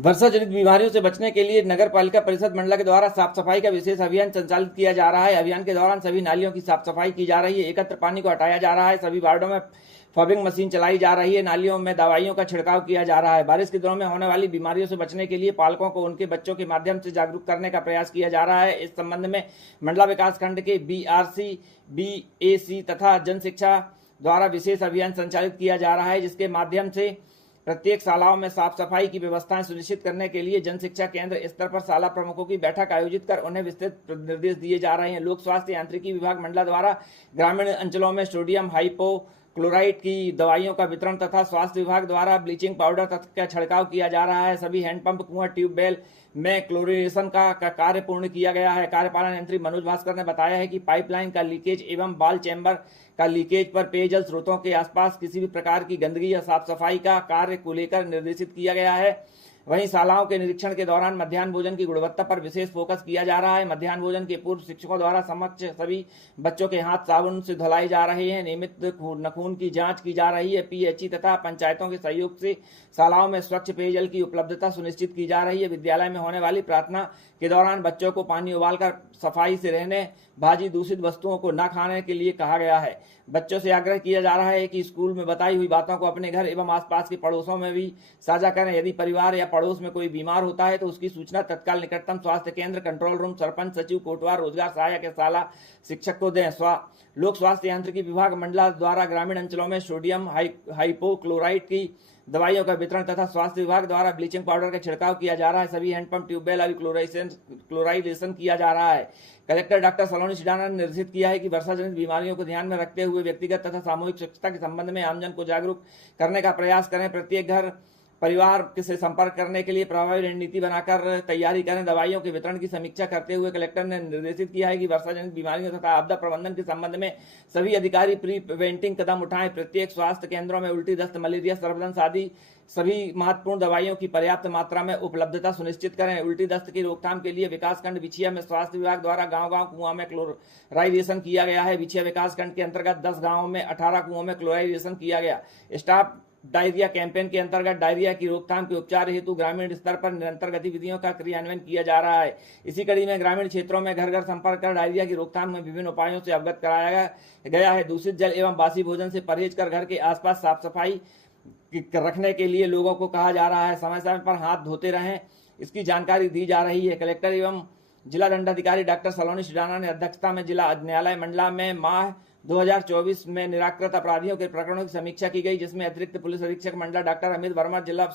वर्षा जनित बीमारियों से बचने के लिए नगर पालिका परिषद मंडला के द्वारा साफ सफाई का विशेष अभियान संचालित किया जा रहा है। अभियान के दौरान सभी नालियों की साफ सफाई की जा रही है, एकत्र पानी को हटाया जा रहा है, सभी वार्डों में फॉगिंग मशीन चलाई जा रही है, नालियों में दवाइयों का छिड़काव किया जा रहा है। बारिश के दिनों में होने वाली बीमारियों से बचने के लिए पालकों को उनके बच्चों के माध्यम से जागरूक करने का प्रयास किया जा रहा है। इस संबंध में मंडला विकास खंड के BRC, BAC तथा जन शिक्षा द्वारा विशेष अभियान संचालित किया जा रहा है, जिसके माध्यम से प्रत्येक शालाओं में साफ सफाई की व्यवस्थाएं सुनिश्चित करने के लिए जन शिक्षा केंद्र स्तर पर शाला प्रमुखों की बैठक आयोजित कर उन्हें विस्तृत निर्देश दिए जा रहे हैं। लोक स्वास्थ्य यांत्रिकी विभाग मंडला द्वारा ग्रामीण अंचलों में सोडियम हाइपोक्लोराइट की दवाइयों का वितरण तथा स्वास्थ्य विभाग द्वारा ब्लीचिंग पाउडर का छिड़काव किया जा रहा है। सभी हैंडपंप, कुआं, ट्यूबवेल में क्लोरिनेशन का कार्य पूर्ण किया गया है। कार्यपालन यंत्री मनोज भास्कर ने बताया है कि पाइपलाइन का लीकेज एवं बाल चैम्बर का लीकेज पर पेयजल स्रोतों के आसपास किसी भी प्रकार की गंदगी या साफ सफाई का कार्य को लेकर निर्देशित किया गया है। वहीं शालाओं के निरीक्षण के दौरान मध्याह्न भोजन की गुणवत्ता पर विशेष फोकस किया जा रहा है। मध्याह्न भोजन के पूर्व शिक्षकों द्वारा समक्ष सभी बच्चों के हाथ साबुन से धुलाए जा रहे हैं। नियमित नखून की जांच की जा रही है। PHE तथा पंचायतों के सहयोग से शालाओं में स्वच्छ पेयजल की उपलब्धता सुनिश्चित की जा रही है। विद्यालय में होने वाली प्रार्थना के दौरान बच्चों को पानी उबालकर सफाई से रहने, भाजी दूषित वस्तुओं को न खाने के लिए कहा गया है। बच्चों से आग्रह किया जा रहा है कि स्कूल में बताई हुई बातों को अपने घर एवं आसपास के पड़ोसों में भी साझा करें। यदि परिवार या पड़ोस में कोई बीमार होता है तो उसकी सूचना तत्काल निकटतम स्वास्थ्य केंद्र, कंट्रोल रूम, सरपंच, सचिव, कोटवार, रोजगार सहायक या शाला शिक्षक को दें। लोक स्वास्थ्य यांत्रिकी विभाग मंडला द्वारा ग्रामीण अंचलों में सोडियम हाइपोक्लोराइट की दवाइयों का वितरण तथा स्वास्थ्य विभाग द्वारा ब्लीचिंग पाउडर का छिड़काव किया जा रहा है। सभी हैंडपंप, ट्यूबवेल अभी क्लोराइजेशन किया जा रहा है। कलेक्टर डॉक्टर सलोनी सिडाना ने निर्देशित किया है कि वर्षा जनित बीमारियों को ध्यान में रखते हुए व्यक्तिगत तथा सामूहिक स्वच्छता के संबंध में आमजन को जागरूक करने का प्रयास करें। प्रत्येक घर परिवार से संपर्क करने के लिए प्रभावी रणनीति बनाकर तैयारी करें। दवाइयों के वितरण की समीक्षा करते हुए कलेक्टर ने निर्देशित किया है कि वर्षा जनित बीमारियों तथा आपदा प्रबंधन के संबंध में सभी अधिकारी प्रिवेंटिंग कदम उठाएं। प्रत्येक स्वास्थ्य केंद्रों में उल्टी, दस्त, मलेरिया, सर्वदंश आदि सभी महत्वपूर्ण दवाइयों की पर्याप्त मात्रा में उपलब्धता सुनिश्चित करें। उल्टी दस्त की रोकथाम के लिए विकासखंड बिछिया में स्वास्थ्य विभाग द्वारा गांव-गांव कुआं में क्लोराइजेशन किया गया है। बिछिया विकासखंड के अंतर्गत 10 गांवों में 18 कुओं में क्लोराइजेशन किया गया। स्टाफ डायरिया कैंपेन के अंतर्गत डायरिया की रोकथाम के उपचार हेतु ग्रामीण स्तर पर निरंतर गतिविधियों का क्रियान्वयन किया जा रहा है। इसी कड़ी में ग्रामीण क्षेत्रों में घर घर संपर्क कर डायरिया की रोकथाम में विभिन्न उपायों से अवगत कराया गया है। दूषित जल एवं बासी भोजन से परहेज कर घर के आसपास साफ सफाई रखने के लिए लोगों को कहा जा रहा है। समय समय पर हाथ धोते रहें, इसकी जानकारी दी जा रही है। कलेक्टर एवं जिला दंडाधिकारी डॉक्टर सलोनी सिडाना ने अध्यक्षता में जिला न्यायालय मंडला में माह 2024 में निराकृत अपराधियों के प्रकरणों की समीक्षा की गई, जिसमें अतिरिक्त पुलिस अधीक्षक मंडला डॉक्टर अमित वर्मा, जिला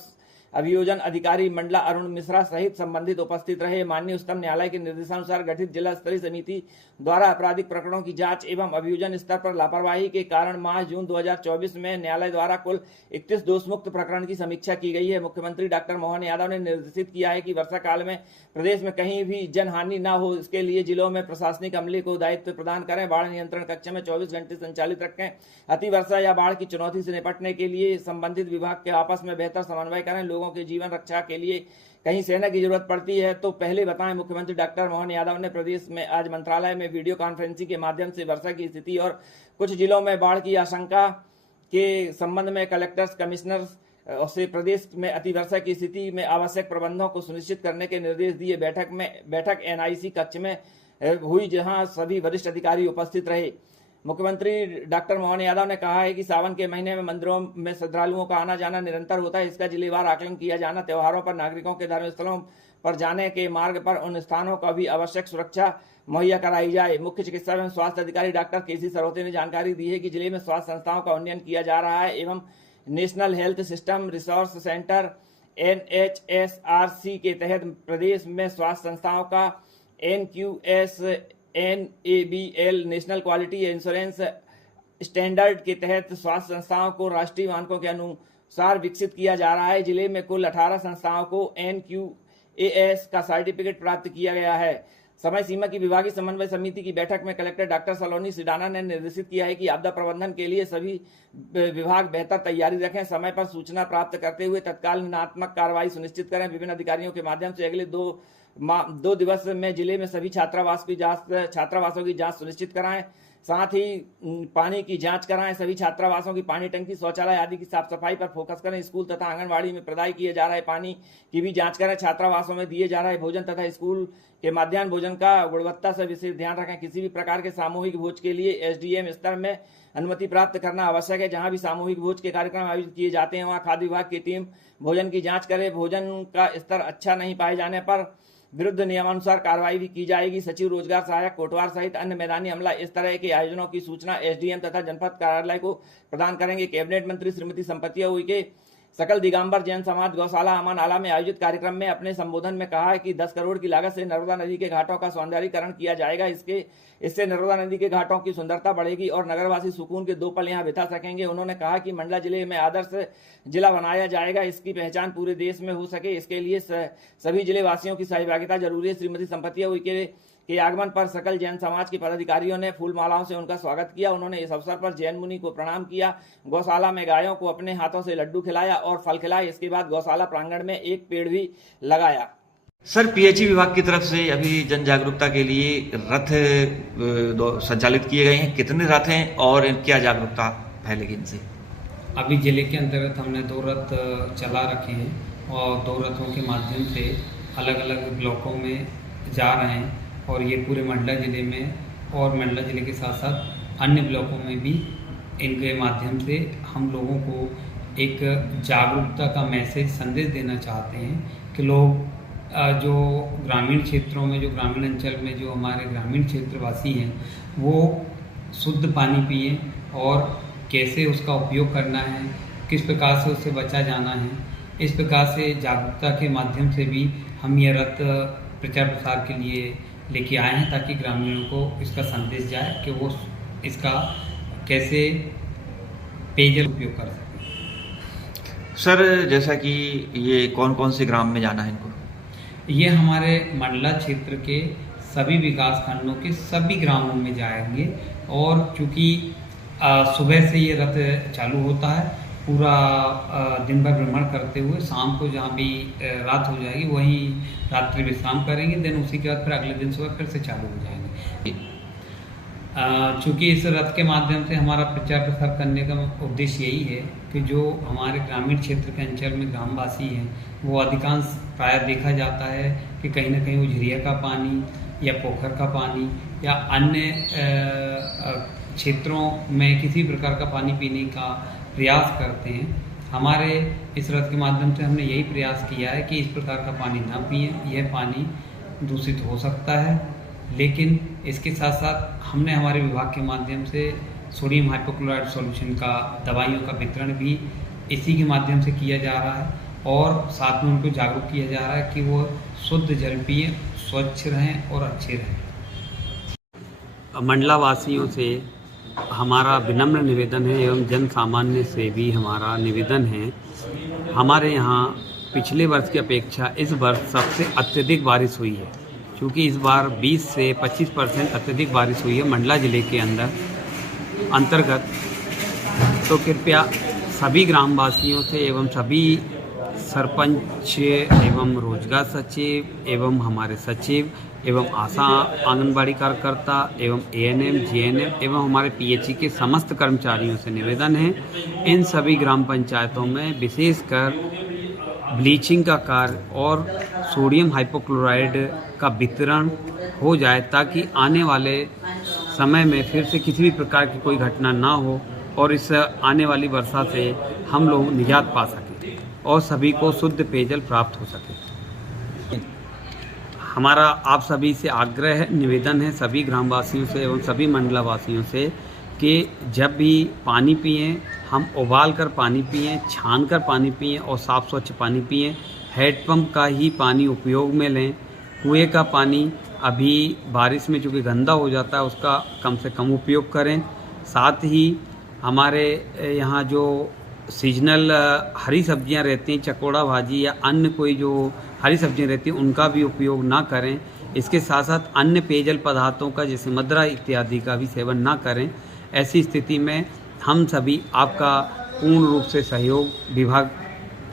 अभियोजन अधिकारी मंडला अरुण मिश्रा सहित संबंधित उपस्थित रहे। माननीय उच्चतम न्यायालय के निर्देशानुसार गठित जिला स्तरीय समिति द्वारा आपराधिक प्रकरणों की जांच एवं अभियोजन स्तर पर लापरवाही के कारण माह जून 2024 में न्यायालय द्वारा कुल 31 दोषमुक्त प्रकरण की समीक्षा की गई है। मुख्यमंत्री डॉक्टर मोहन यादव ने निर्देशित किया है कि वर्षा काल में प्रदेश में कहीं भी जनहानि न हो, इसके लिए जिलों में प्रशासनिक अमले को दायित्व प्रदान करें। बाढ़ नियंत्रण कक्ष में 24 घंटे संचालित रखें। अति वर्षा या बाढ़ की चुनौती से निपटने के लिए संबंधित विभाग के आपस में बेहतर समन्वय करें। लोगों के जीवन रक्षा के लिए कहीं सेना की जरूरत पड़ती है तो पहले बताएं। मुख्यमंत्री डॉक्टर मोहन यादव ने प्रदेश में आज मंत्रालय में वीडियो कॉन्फ्रेंसिंग के माध्यम से वर्षा की स्थिति और कुछ जिलों में बाढ़ की आशंका के संबंध में कलेक्टर्स, कमिश्नर्स से प्रदेश में अतिवर्षा की स्थिति में आवश्यक प्रबंधों को सुनिश्चित करने के निर्देश दिए। बैठक NIC कक्ष में हुई, जहां सभी वरिष्ठ अधिकारी उपस्थित रहे। मुख्यमंत्री डॉक्टर मोहन यादव ने कहा है कि सावन के महीने में मंदिरों में श्रद्धालुओं का आना जाना निरंतर होता है, इसका जिलेवार आकलन किया जाना। त्योहारों पर नागरिकों के धर्म स्थलों पर जाने के मार्ग पर उन स्थानों का भी आवश्यक सुरक्षा मुहैया कराई जाए। मुख्य चिकित्सा एवं स्वास्थ्य अधिकारी डॉक्टर KC सरोते ने जानकारी दी है कि जिले में स्वास्थ्य संस्थाओं का उन्नयन किया जा रहा है एवं national health system resource centre NHSRC के तहत प्रदेश में स्वास्थ्य संस्थाओं का NQS NABL national quality insurance standard के तहत स्वास्थ्य संस्थाओं को राष्ट्रीय मानकों के अनुसार विकसित किया जा रहा है। जिले में कुल 18 संस्थाओं को NQAS का सर्टिफिकेट प्राप्त किया गया है। समय सीमा की विभागीय समन्वय समिति की बैठक में कलेक्टर डॉक्टर सलोनी सिडाना ने निर्देशित किया है कि आपदा प्रबंधन के लिए सभी विभाग बेहतर तैयारी रखें, समय पर सूचना प्राप्त करते हुए तत्काल नियंत्रणात्मक कार्रवाई सुनिश्चित करें। विभिन्न अधिकारियों के माध्यम से अगले 2 दिवस में जिले में सभी छात्रावासों की जांच सुनिश्चित कराएं। साथ ही पानी की जांच कराएं। सभी छात्रावासों की पानी टंकी, शौचालय आदि की साफ सफाई पर फोकस करें। स्कूल तथा आंगनबाड़ी में प्रदाय किए जा रहे पानी की भी जांच करें। छात्रावासों में दिए जा रहे भोजन तथा स्कूल के मध्याह्न भोजन का गुणवत्ता से विशेष ध्यान रखें। किसी भी प्रकार के सामूहिक भोज के लिए एसडीएम स्तर में अनुमति प्राप्त करना आवश्यक है। जहां भी सामूहिक भोज के कार्यक्रम आयोजित किए जाते हैं वहां खाद्य विभाग की टीम भोजन की जांच करे। भोजन का स्तर अच्छा नहीं पाए जाने पर विरुद्ध नियमानुसार कार्रवाई भी की जाएगी। सचिव, रोजगार सहायक, कोटवार सहित अन्य मैदानी अमला इस तरह के आयोजनों की सूचना एसडीएम तथा जनपद कार्यालय को प्रदान करेंगे। कैबिनेट मंत्री श्रीमती संपतिया उइके सकल दिगंबर जैन समाज गौशाला अमानाला में आयोजित कार्यक्रम में अपने संबोधन में कहा है कि 10 करोड़ की लागत से नर्मदा नदी के घाटों का सौंदर्यीकरण किया जाएगा। इससे नर्मदा नदी के घाटों की सुंदरता बढ़ेगी और नगरवासी सुकून के 2 पल यहां बिता सकेंगे। उन्होंने कहा कि मंडला जिले में आदर्श जिला बनाया जाएगा। इसकी पहचान पूरे देश में हो सके, इसके लिए सभी जिले वासियों की सहभागिता जरूरी है। श्रीमती संपतिया उइके के आगमन पर सकल जैन समाज के पदाधिकारियों ने फूल मालाओं से उनका स्वागत किया। उन्होंने इस अवसर पर जैन मुनि को प्रणाम किया। गौशाला में गायों को अपने हाथों से लड्डू खिलाया और फल खिलाए। इसके बाद गौशाला प्रांगण में एक पेड़ भी लगाया। सर, पीएचई विभाग की तरफ से अभी जन जागरूकता के लिए रथ संचालित किए गए हैं। कितने रथ हैं और क्या जागरूकता फैलेगी इनसे? अभी जिले के अंतर्गत हमने 2 रथ चला रखे हैं और 2 रथों के माध्यम से अलग अलग ब्लॉकों में जा रहे हैं और ये पूरे मंडला जिले में और मंडला जिले के साथ साथ अन्य ब्लॉकों में भी इनके माध्यम से हम लोगों को एक जागरूकता का मैसेज, संदेश देना चाहते हैं कि लोग जो ग्रामीण क्षेत्रों में, जो ग्रामीण अंचल में जो हमारे ग्रामीण क्षेत्रवासी हैं वो शुद्ध पानी पिएं और कैसे उसका उपयोग करना है, किस प्रकार से उससे बचा जाना है। इस प्रकार से जागरूकता के माध्यम से भी हम ये रथ प्रचार प्रसार के लिए लेके आए हैं ताकि ग्रामीणों को इसका संदेश जाए कि वो इसका कैसे पेयजल उपयोग कर सकें। सर, जैसा कि ये कौन कौन से ग्राम में जाना है इनको? ये हमारे मंडला क्षेत्र के सभी विकास खंडों के सभी ग्रामों में जाएंगे और चूँकि सुबह से ये रथ चालू होता है, पूरा दिन भर भ्रमण करते हुए शाम को जहाँ भी रात हो जाएगी वहीं रात्रि विश्राम करेंगे। देन उसी के बाद फिर अगले दिन सुबह फिर से चालू हो जाएंगे। चूँकि इस रथ के माध्यम से हमारा प्रचार प्रसार करने का उद्देश्य यही है कि जो हमारे ग्रामीण क्षेत्र के अंचल में ग्रामवासी हैं वो अधिकांश प्राय देखा जाता है कि कहीं ना कहीं वो झिरिया का पानी या पोखर का पानी या अन्य क्षेत्रों में किसी प्रकार का पानी पीने का प्रयास करते हैं। हमारे इस रथ के माध्यम से हमने यही प्रयास किया है कि इस प्रकार का पानी ना पिएं, यह पानी दूषित हो सकता है। लेकिन इसके साथ साथ हमने हमारे विभाग के माध्यम से सोडियम हाइपोक्लोराइड सॉल्यूशन का दवाइयों का वितरण भी इसी के माध्यम से किया जा रहा है और साथ में उनको जागरूक किया जा रहा है कि वो शुद्ध जल पिए, स्वच्छ रहें और अच्छे रहें। मंडला वासियों से हमारा विनम्र निवेदन है एवं जन सामान्य से भी हमारा निवेदन है, हमारे यहाँ पिछले वर्ष की अपेक्षा इस वर्ष सबसे अत्यधिक बारिश हुई है। क्योंकि इस बार 20 से 25% अत्यधिक बारिश हुई है मंडला ज़िले के अंतर्गत। तो कृपया सभी ग्रामवासियों से एवं सभी सरपंच एवं रोजगार सचिव एवं हमारे सचिव एवं आशा आंगनबाड़ी कार्यकर्ता एवं एएनएम, जीएनएम एवं हमारे पीएचई के समस्त कर्मचारियों से निवेदन है, इन सभी ग्राम पंचायतों में विशेषकर ब्लीचिंग का कार्य और सोडियम हाइपोक्लोराइड का वितरण हो जाए ताकि आने वाले समय में फिर से किसी भी प्रकार की कोई घटना ना हो और इस आने वाली वर्षा से हम लोग निजात पा सकें और सभी को शुद्ध पेयजल प्राप्त हो सके। हमारा आप सभी से आग्रह है, निवेदन है सभी ग्रामवासियों से एवं सभी मंडला वासियों से कि जब भी पानी पिएं हम उबाल कर पानी पिएं, छान कर पानी पिएं और साफ़ स्वच्छ पानी पिएं। हैंडपम्प का ही पानी उपयोग में लें। कुएं का पानी अभी बारिश में चूँकि गंदा हो जाता है उसका कम से कम उपयोग करें। साथ ही हमारे यहाँ जो सीजनल हरी सब्जियां रहती हैं, चकोड़ा भाजी या अन्य कोई जो हरी सब्जियां रहती हैं उनका भी उपयोग ना करें। इसके साथ साथ अन्य पेयजल पदार्थों का जैसे मदरा इत्यादि का भी सेवन ना करें। ऐसी स्थिति में हम सभी आपका पूर्ण रूप से सहयोग विभाग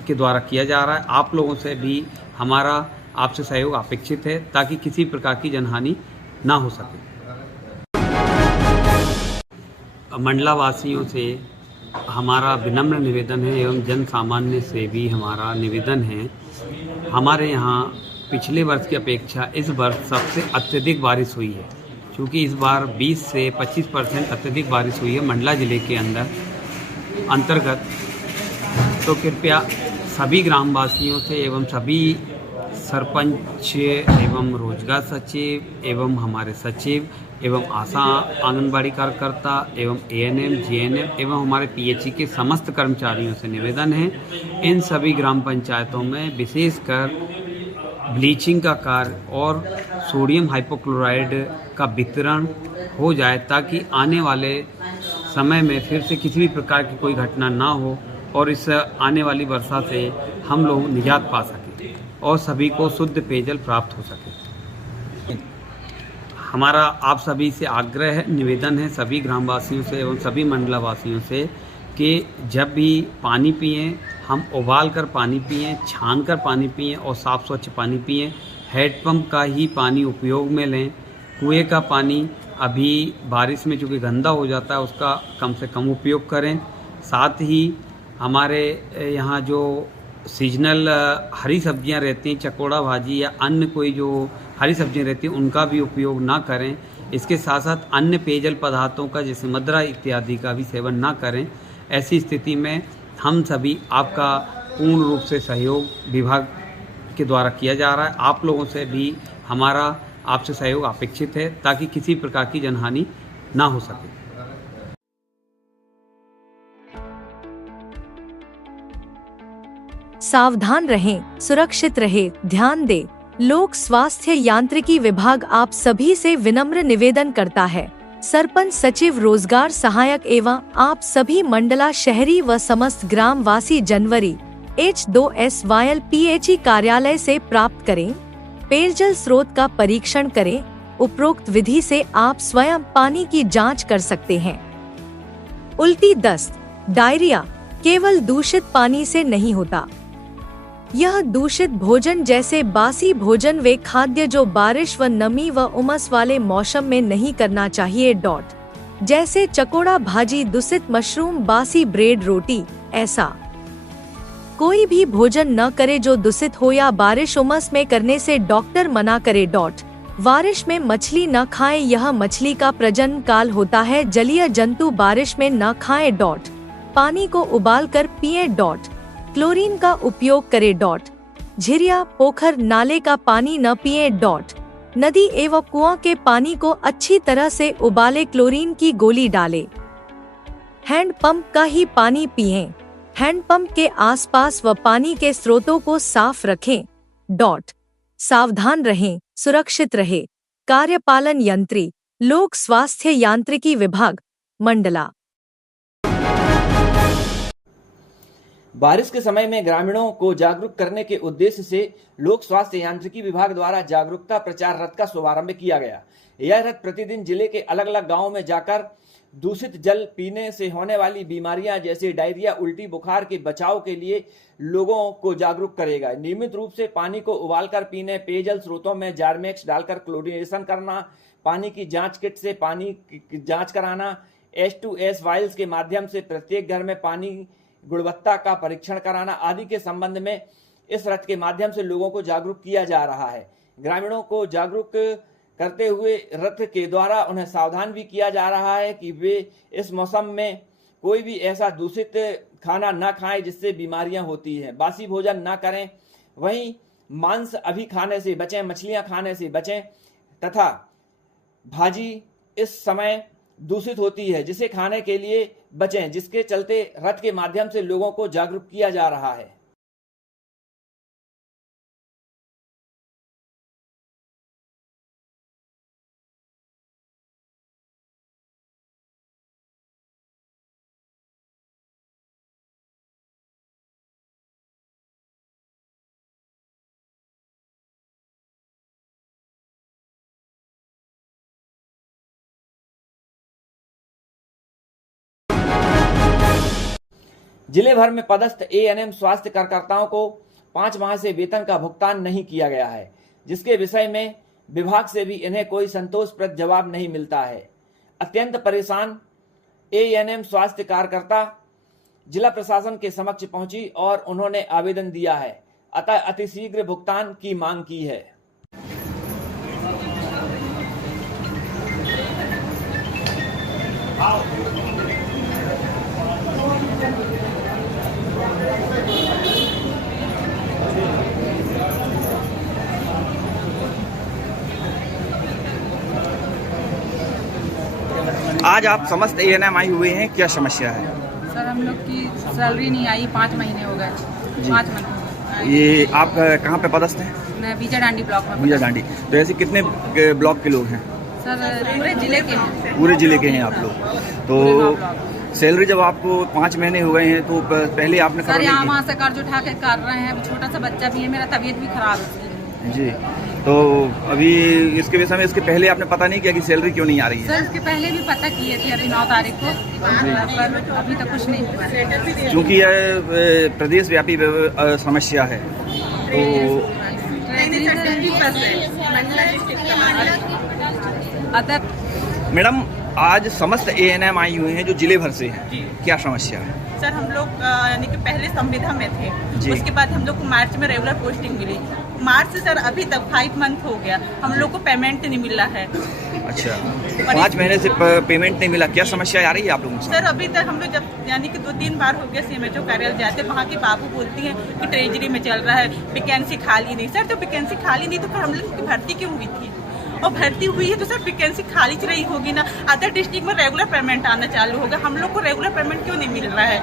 के द्वारा किया जा रहा है। आप लोगों से भी हमारा आपसे सहयोग अपेक्षित है ताकि किसी प्रकार की जनहानि ना हो सके। मंडला वासियों से हमारा विनम्र निवेदन है एवं जन सामान्य से भी हमारा निवेदन है। हमारे यहाँ पिछले वर्ष की अपेक्षा इस वर्ष सबसे अत्यधिक बारिश हुई है। क्योंकि इस बार 20 से 25% अत्यधिक बारिश हुई है मंडला ज़िले के अंतर्गत। तो कृपया सभी ग्रामवासियों से एवं सभी सरपंच एवं रोजगार सचिव एवं हमारे सचिव एवं आशा आंगनबाड़ी कार्यकर्ता एवं एएनएम, जीएनएम एवं हमारे पीएचई के समस्त कर्मचारियों से निवेदन है, इन सभी ग्राम पंचायतों में विशेषकर ब्लीचिंग का कार्य और सोडियम हाइपोक्लोराइड का वितरण हो जाए, ताकि आने वाले समय में फिर से किसी भी प्रकार की कोई घटना ना हो और इस आने वाली वर्षा से हम लोग निजात पा सकें और सभी को शुद्ध पेयजल प्राप्त हो सके। हमारा आप सभी से आग्रह है, निवेदन है सभी ग्रामवासियों से एवं सभी मंडला वासियों से कि जब भी पानी पिएं, हम उबाल कर पानी पिएं, छान कर पानी पिएं और साफ़ स्वच्छ पानी पिएं। हैंडपम्प का ही पानी उपयोग में लें। कुएं का पानी अभी बारिश में चूँकि गंदा हो जाता है, उसका कम से कम उपयोग करें। साथ ही हमारे यहाँ जो सीजनल हरी सब्जियां रहती हैं, चकोड़ा भाजी या अन्य कोई जो हरी सब्जियां रहती हैं, उनका भी उपयोग ना करें। इसके साथ साथ अन्य पेयजल पदार्थों का जैसे मदरा इत्यादि का भी सेवन ना करें। ऐसी स्थिति में हम सभी आपका पूर्ण रूप से सहयोग विभाग के द्वारा किया जा रहा है। आप लोगों से भी हमारा आपसे सहयोग अपेक्षित है, ताकि किसी प्रकार की जनहानि ना हो सके। सावधान रहें, सुरक्षित रहें, ध्यान दें। लोक स्वास्थ्य यांत्रिकी विभाग आप सभी से विनम्र निवेदन करता है। सरपंच, सचिव, रोजगार सहायक एवं आप सभी मंडला शहरी व समस्त ग्राम वासी जनवरी H2SYL PHE कार्यालय से प्राप्त करें। पेयजल स्रोत का परीक्षण करें। उपरोक्त विधि से आप स्वयं पानी की जांच कर सकते हैं। उल्टी, दस्त, डायरिया केवल दूषित पानी से नहीं होता। यह दूषित भोजन जैसे बासी भोजन वे खाद्य जो बारिश व नमी व उमस वाले मौसम में नहीं करना चाहिए। जैसे चकोड़ा भाजी, दूषित मशरूम, बासी ब्रेड, रोटी, ऐसा कोई भी भोजन न करे जो दूषित हो या बारिश उमस में करने से डॉक्टर मना करे। बारिश में मछली न खाएं, यह मछली का प्रजनन काल होता है। जलीय जंतु बारिश में न खाएं। पानी को उबाल कर पिएं। क्लोरीन का उपयोग करें। झिरिया, पोखर, नाले का पानी न पिएं। नदी एवं कुआं के पानी को अच्छी तरह से उबाले, क्लोरीन की गोली डालें। हैंडपंप का ही पानी पिएं। हैंडपंप के आसपास व पानी के स्रोतों को साफ रखें। सावधान रहें, सुरक्षित रहें। कार्यपालन यंत्री, लोक स्वास्थ्य यांत्रिकी विभाग, मंडला। बारिश के समय में ग्रामीणों को जागरूक करने के उद्देश्य से लोक स्वास्थ्य यांत्रिकी विभाग द्वारा जागरूकता प्रचार रथ का शुभारंभ किया गया। यह रथ प्रतिदिन जिले के अलग अलग गांवों में जाकर दूषित जल पीने से होने वाली बीमारियां जैसे डायरिया, उल्टी, बुखार के बचाव के लिए लोगों को जागरूक करेगा। नियमित रूप से पानी को उबालकर पीने, पेयजल स्रोतों में जारमेक्स डालकर क्लोरीनेशन करना, पानी की जांच किट से पानी की जांच कराना, H2S वायल्स के माध्यम से प्रत्येक घर में पानी गुणवत्ता का परीक्षण कराना आदि के संबंध में इस रथ के माध्यम से लोगों को जागरूक किया जा रहा है। ग्रामीणों को जागरूक करते हुए रथ के द्वारा उन्हें सावधान भी किया जा रहा है कि वे इस मौसम में कोई भी ऐसा दूषित खाना न खाएं जिससे बीमारियां होती हैं। बासी भोजन न करें। वहीं मांस अभी खाने से बचें, मछलियां खाने से बचें तथा भाजी इस समय दूषित होती है जिसे खाने के लिए बचें, जिसके चलते रथ के माध्यम से लोगों को जागरूक किया जा रहा है। जिले भर में पदस्थ एएनएम स्वास्थ्य कार्यकर्ताओं को 5 माह से वेतन का भुगतान नहीं किया गया है, जिसके विषय में विभाग से भी इन्हें कोई संतोषप्रद जवाब नहीं मिलता है। अत्यंत परेशान एएनएम स्वास्थ्य कार्यकर्ता जिला प्रशासन के समक्ष पहुंची और उन्होंने आवेदन दिया है, अतः अतिशीघ्र भुगतान की मांग की है। आज आप समस्त एएनएम आई हुए हैं, क्या समस्या है? सर हम लोग की सैलरी नहीं आई, 5 महीने हो गए, 5 मंथ हो गए। ये आप कहाँ पे पदस्थ हैं? मैं बीजा डांडी ब्लॉक में। बीजा डांडी। तो ऐसे कितने ब्लॉक के लोग हैं? सर पूरे जिले के हैं। पूरे जिले के हैं आप लोग। पूरे 9 तो ब्लॉक। सैलरी जब आपको 5 महीने हो गए हैं तो पहले आपने सर खबर यहाँ नहीं वहाँ से कर्ज उठा के कर रहे हैं, छोटा सा बच्चा भी है, मेरा तबीयत भी खराब है की? जी। तो अभी इसके विषय में इसके पहले आपने पता नहीं किया कि सैलरी क्यों नहीं आ रही है? सर इसके पहले भी पता किए थे, अभी 9 तारीख को, पर अभी तक कुछ नहीं हुआ। क्योंकि यह प्रदेश व्यापी समस्या है तो अदर मैडम आज समस्त एएनएम आई हुए हैं जो जिले भर से हैं, क्या समस्या है? सर हम लोग यानी कि पहले संविधा में थे, उसके बाद हम लोग को मार्च में रेगुलर पोस्टिंग मिली। मार्च से सर अभी तक 5 मंथ हो गया, हम लोग को पेमेंट नहीं मिल रहा है। अच्छा, 5 महीने से पेमेंट नहीं मिला, क्या समस्या आ रही है आप लोगों को? सर अभी तक हम लोग जब यानी कि 2-3 बार हो गया सीएमएचओ कार्यालय जाते, वहाँ के बाबू बोलती हैं कि ट्रेजरी में चल रहा है, वैकेंसी खाली नहीं। सर तो वैकेंसी खाली नहीं तो फिर हम लोग की भर्ती क्यों हुई थी? और भर्ती हुई है तो सर वैकेंसी खाली च रही होगी ना, अदर डिस्ट्रिक्ट में रेगुलर पेमेंट आना चालू होगा, हम लोग को रेगुलर पेमेंट क्यों नहीं मिल रहा है?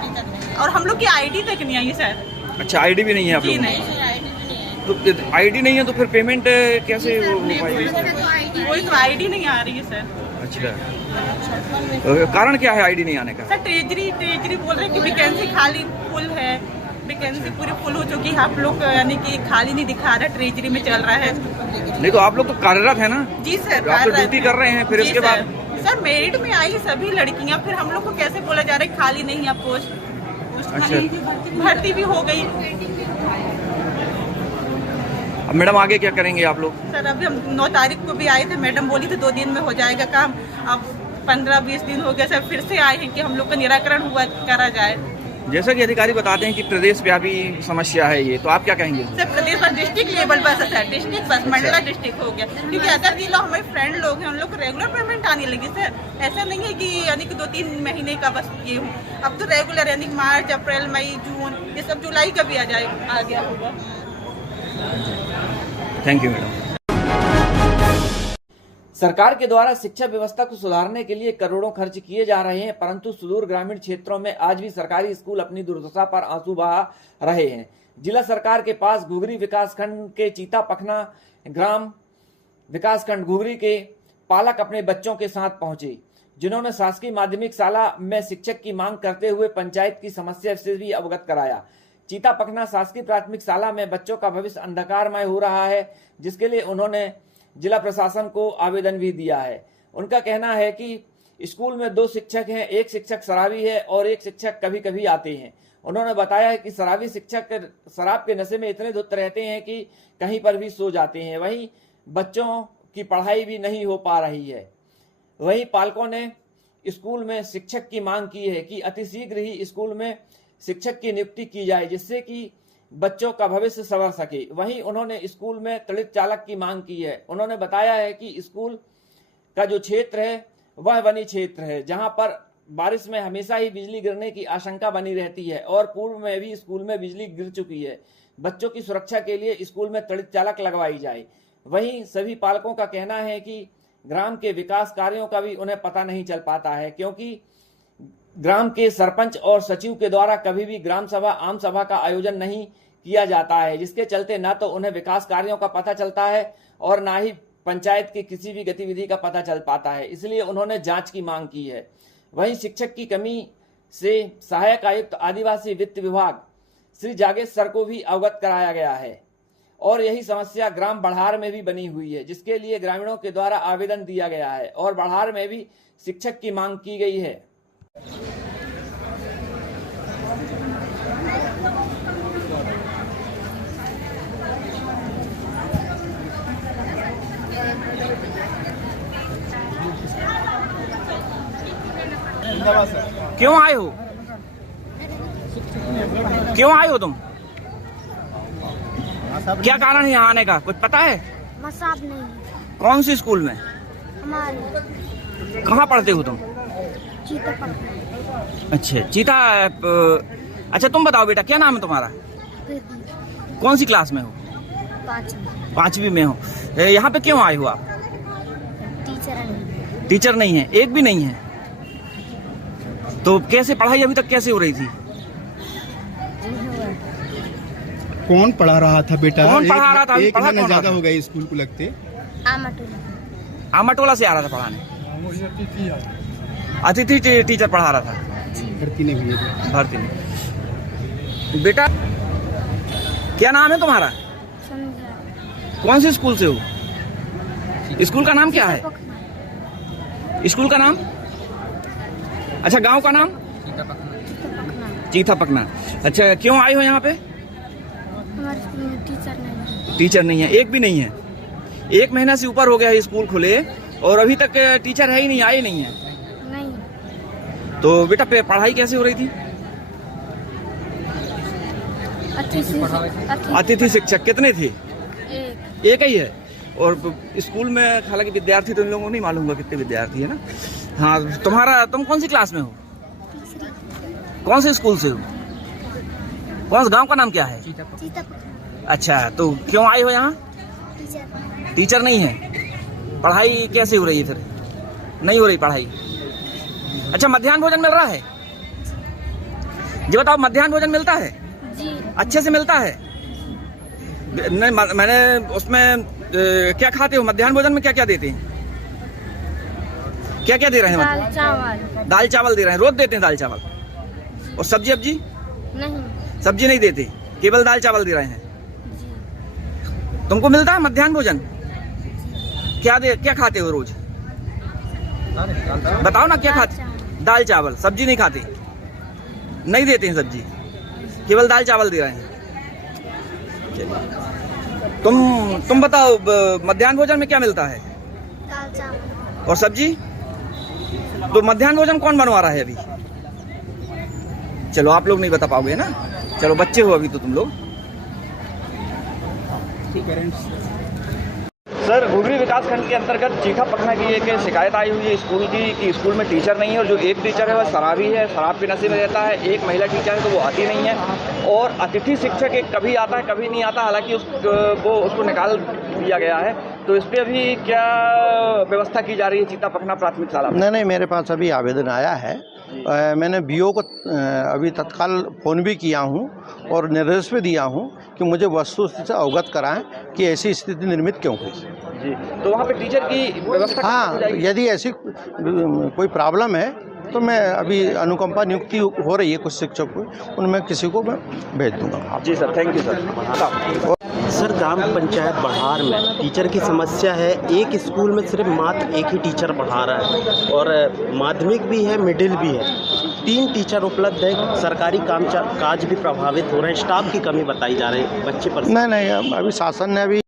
और हम लोग की आईडी तक नहीं आई है सर। अच्छा, आईडी भी नहीं है आप जी लोगों नहीं, को? तो आईडी नहीं है तो फिर पेमेंट कैसे हो पाएगी? वही तो आईडी नहीं आ रही है सर। अच्छा, कारण क्या है आईडी नहीं आने का? सर ट्रेजरी बोल रहे हैं कि वैकेंसी खाली फुल है, वैकेंसी पूरी फुल हो चुकी है, आप लोग यानी कि खाली नहीं दिखा रहा, ट्रेजरी में चल रहा है। नहीं तो आप लोग तो कार्यरत है ना? जी सर, आप तो ड्यूटी कर रहे हैं, फिर जी इसके बाद? सर मेरिट में आई सभी लड़कियां, फिर हम लोग को कैसे बोला जा रहा है खाली नहीं है पोस्ट? अच्छा। भर्ती भी हो गई। अब मैडम आगे क्या करेंगे आप लोग? सर अभी हम 9 तारीख को भी आए थे, मैडम बोली थी 2 दिन में हो जाएगा काम, अब 15-20 दिन हो गए सर, फिर से आए हैं कि हम लोग का निराकरण हुआ करा जाए। जैसा कि अधिकारी बताते हैं कि प्रदेश व्यापी समस्या है ये, तो आप क्या कहेंगे? सर प्रदेश पर डिस्ट्रिक्ट लेवल बस है सर, डिस्ट्रिक्ट बस मंडला डिस्ट्रिक्ट हो गया, क्योंकि अदर जिलों हमारे फ्रेंड लोग हैं, उन लोग को रेगुलर पेमेंट आने लगी सर। ऐसा नहीं है कि यानी कि 2-3 महीने का बस ये हूँ, अब तो रेगुलर यानी मार्च, अप्रैल, मई, जून, ये सब जुलाई का भी आ गया होगा। Thank you madam. सरकार के द्वारा शिक्षा व्यवस्था को सुधारने के लिए करोड़ों खर्च किए जा रहे हैं, परंतु सुदूर ग्रामीण क्षेत्रों में आज भी सरकारी स्कूल अपनी दुर्दशा पर आंसू बहा रहे हैं। जिला सरकार के पास घुघरी विकासखंड के चीता पखना ग्राम विकासखंड घुघरी के पालक अपने बच्चों के साथ पहुंचे, जिन्होंने शासकीय माध्यमिक शाला में शिक्षक की मांग करते हुए पंचायत की समस्या से भी अवगत कराया। चीता पखना शासकीय प्राथमिक शाला में बच्चों का भविष्य अंधकारमय हो रहा है, जिसके लिए उन्होंने जिला प्रशासन को आवेदन भी दिया है। उनका कहना है कि स्कूल में 2 शिक्षक हैं, एक शिक्षक शराबी है और एक शिक्षक कभी कभी आते हैं। उन्होंने बताया है कि शराबी शिक्षक शराब के नशे में इतने धुत रहते हैं कि कहीं पर भी सो जाते हैं, वहीं बच्चों की पढ़ाई भी नहीं हो पा रही है। वहीं पालकों ने स्कूल में शिक्षक की मांग की है कि अतिशीघ्र ही स्कूल में शिक्षक की नियुक्ति की जाए, जिससे कि बच्चों का भविष्य संवर सके। वहीं उन्होंने स्कूल में तड़ित चालक की मांग की है। उन्होंने बताया है कि स्कूल का जो क्षेत्र है वह वनी क्षेत्र है, जहां पर बारिश में हमेशा ही बिजली गिरने की आशंका बनी रहती है और पूर्व में भी स्कूल में बिजली गिर चुकी है। बच्चों की सुरक्षा के लिए स्कूल में तड़ित चालक लगवाई जाए। वहीं सभी पालकों का कहना है कि ग्राम के विकास कार्यों का भी उन्हें पता नहीं चल पाता है, क्योंकि ग्राम के सरपंच और सचिव के द्वारा कभी भी ग्राम सभा आम सभा का आयोजन नहीं किया जाता है, जिसके चलते न तो उन्हें विकास कार्यों का पता चलता है और न ही पंचायत की किसी भी गतिविधि का पता चल पाता है। इसलिए उन्होंने जांच की मांग की है। वहीं शिक्षक की कमी से सहायक आयुक्त आदिवासी वित्त विभाग श्री जागेश सर को भी अवगत कराया गया है और यही समस्या ग्राम बढ़ार में भी बनी हुई है, जिसके लिए ग्रामीणों के द्वारा आवेदन दिया गया है और बढ़ार में भी शिक्षक की मांग की गई है। क्यों आए हो? क्यों आए हो तुम? क्या कारण है यहाँ आने का, कुछ पता है? मसाब नहीं कौन सी स्कूल में? हमारे कहाँ पढ़ते हो तुम? चीता पर अच्छा चीता। अच्छा तुम बताओ बेटा, क्या नाम है तुम्हारा? कौन सी क्लास में हो? 5वीं में हो। यहाँ पे क्यों आए हो आप? टीचर नहीं है, एक भी नहीं है। तो कैसे पढ़ाई अभी तक कैसे हो रही थी? कौन पढ़ा रहा था बेटा? कौन पढ़ा रहा था? एक पढ़ा महीना कौन रहा ज्यादा था? हो गया स्कूल को लगते। आमाटोला से आ रहा था पढ़ाने? अतिथि टीचर पढ़ा रहा था? भर्ती नहीं हुई है। भर्ती नहीं। बेटा क्या नाम है तुम्हारा? कौन से स्कूल से हो? स्कूल का नाम क्या है? स्कूल का नाम? अच्छा गांव का नाम? चीता पकना। अच्छा क्यों आए हो यहाँ पे? हमारे स्कूल में टीचर नहीं है, एक भी नहीं है। 1 महीना से ऊपर हो गया है स्कूल खुले और अभी तक टीचर है ही नहीं, आए नहीं है। नहीं। तो बेटा पढ़ाई कैसे हो रही थी? अतिथि शिक्षक कितने थे? एक ही है। और स्कूल में हालांकि विद्यार्थी तो इन लोगों को नहीं मालूम होगा कितने विद्यार्थी है ना। हाँ तुम कौन सी क्लास में हो? कौन से स्कूल से हो? कौन सा गांव का नाम क्या है? चीता अच्छा तो क्यों आए हो यहाँ? टीचर नहीं है। पढ़ाई कैसे हो रही है फिर? नहीं हो रही पढ़ाई। अच्छा मध्याह्न भोजन मिल रहा है? जी बताओ, मध्याह्न भोजन मिलता है? जी। अच्छे से मिलता है? नहीं मैंने उसमें क्या खाते हो मध्याह्न भोजन में? क्या क्या देते हैं? क्या क्या दे रहे हैं? दाल चावल। दाल चावल दे रहे हैं, रोज देते हैं दाल चावल? और सब्जी अब्जी? नहीं। सब्जी नहीं देते, केवल दाल चावल दे रहे हैं। तुमको मिलता है मध्याह्न भोजन? क्या खाते हो रोज? बताओ ना क्या खाते? दाल चावल। सब्जी नहीं खाते? नहीं देते हैं सब्जी, केवल दाल चावल दे रहे हैं। तुम बताओ मध्याह्न भोजन में क्या मिलता है? दाल चावल। और सब्जी? तो मध्याह्न भोजन कौन बनवा रहा है अभी? चलो आप लोग नहीं बता पाओगे ना, चलो बच्चे हो अभी तो तुम लोग। सर घुघरी विकास खंड के अंतर्गत चीखा पकना की एक शिकायत आई हुई है स्कूल की कि स्कूल में टीचर नहीं है और जो एक टीचर है वह शराबी है, शराब के नशे में रहता है। एक महिला टीचर है तो वो आती नहीं है और अतिथि शिक्षक एक कभी आता है कभी नहीं आता। हालांकि उसको निकाल दिया गया है। तो इस पर अभी क्या व्यवस्था की जा रही है चीता पकना प्राथमिक शाला में? नहीं, मेरे पास अभी आवेदन आया है। मैंने बीओ को अभी तत्काल फ़ोन भी किया हूँ और निर्देश भी दिया हूँ कि मुझे वस्तुस्थिति से अवगत कराएं कि ऐसी स्थिति निर्मित क्यों हुई। जी तो वहाँ पे टीचर की व्यवस्था हाँ, यदि ऐसी कोई प्रॉब्लम है तो मैं अभी अनुकंपा नियुक्ति हो रही है कुछ शिक्षक को, उनमें किसी को मैं भेज दूंगा। जी sir, thank you sir. Sir ग्राम पंचायत बढ़ार में टीचर की समस्या है। एक स्कूल में सिर्फ मात्र एक ही टीचर पढ़ा रहा है और माध्यमिक भी है, मिडिल भी है। 3 टीचर उपलब्ध है। सरकारी काज भी प्रभावित हो रहे हैं। स्टाफ की कमी बताई जा रही है। बच्चे पर नहीं, अभी शासन ने अभी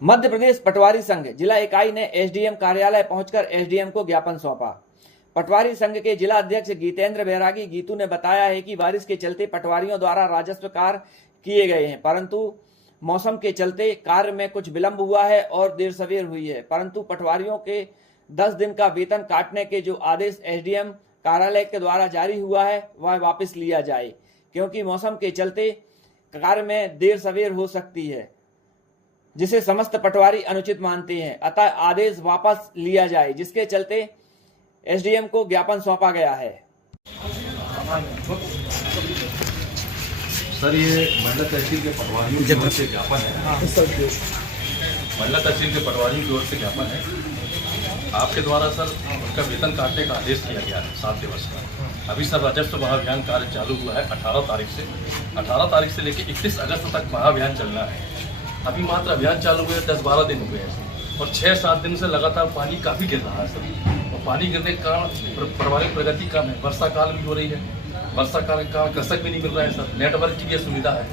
मध्य प्रदेश पटवारी संघ जिला इकाई ने एसडीएम कार्यालय पहुंचकर एसडीएम को ज्ञापन सौंपा। पटवारी संघ के जिला अध्यक्ष गीतेंद्र बैरागी गीतू ने बताया है कि बारिश के चलते पटवारियों द्वारा राजस्व कार्य किए गए हैं, परंतु मौसम के चलते कार्य में कुछ विलंब हुआ है और देर सवेर हुई है, परंतु पटवारियों के 10 दिन का वेतन काटने के जो आदेश एसडीएम कार्यालय के द्वारा जारी हुआ है वह वापस लिया जाए, क्योंकि मौसम के चलते कार्य में देर सवेर हो सकती है, जिसे समस्त पटवारी अनुचित मानते हैं। अतः आदेश वापस लिया जाए, जिसके चलते एसडीएम को ज्ञापन सौंपा गया है। सर, ये मंडला तहसील के पटवारियों की ओर से ज्ञापन है। मंडला तहसील के पटवारियों की ओर से ज्ञापन है। आपके द्वारा सर उनका वेतन काटने का आदेश दिया गया है 7 दिवस का। अभी सर राजस्व महाअभियान कार्य चालू हुआ है 18 तारीख से लेकर 31 अगस्त तक महाअभियान चलना है। अभी मात्र अभियान चालू हुए 10-12 दिन हो गए हैं और 6-7 दिन से लगातार पानी काफ़ी गिर रहा है सर। और पानी गिरने के कारण पारिवारिक प्रगति कम है। वर्षा काल भी हो रही है, वर्षा काल का कृषक भी नहीं मिल रहा है सर। नेटवर्क की भी सुविधा है,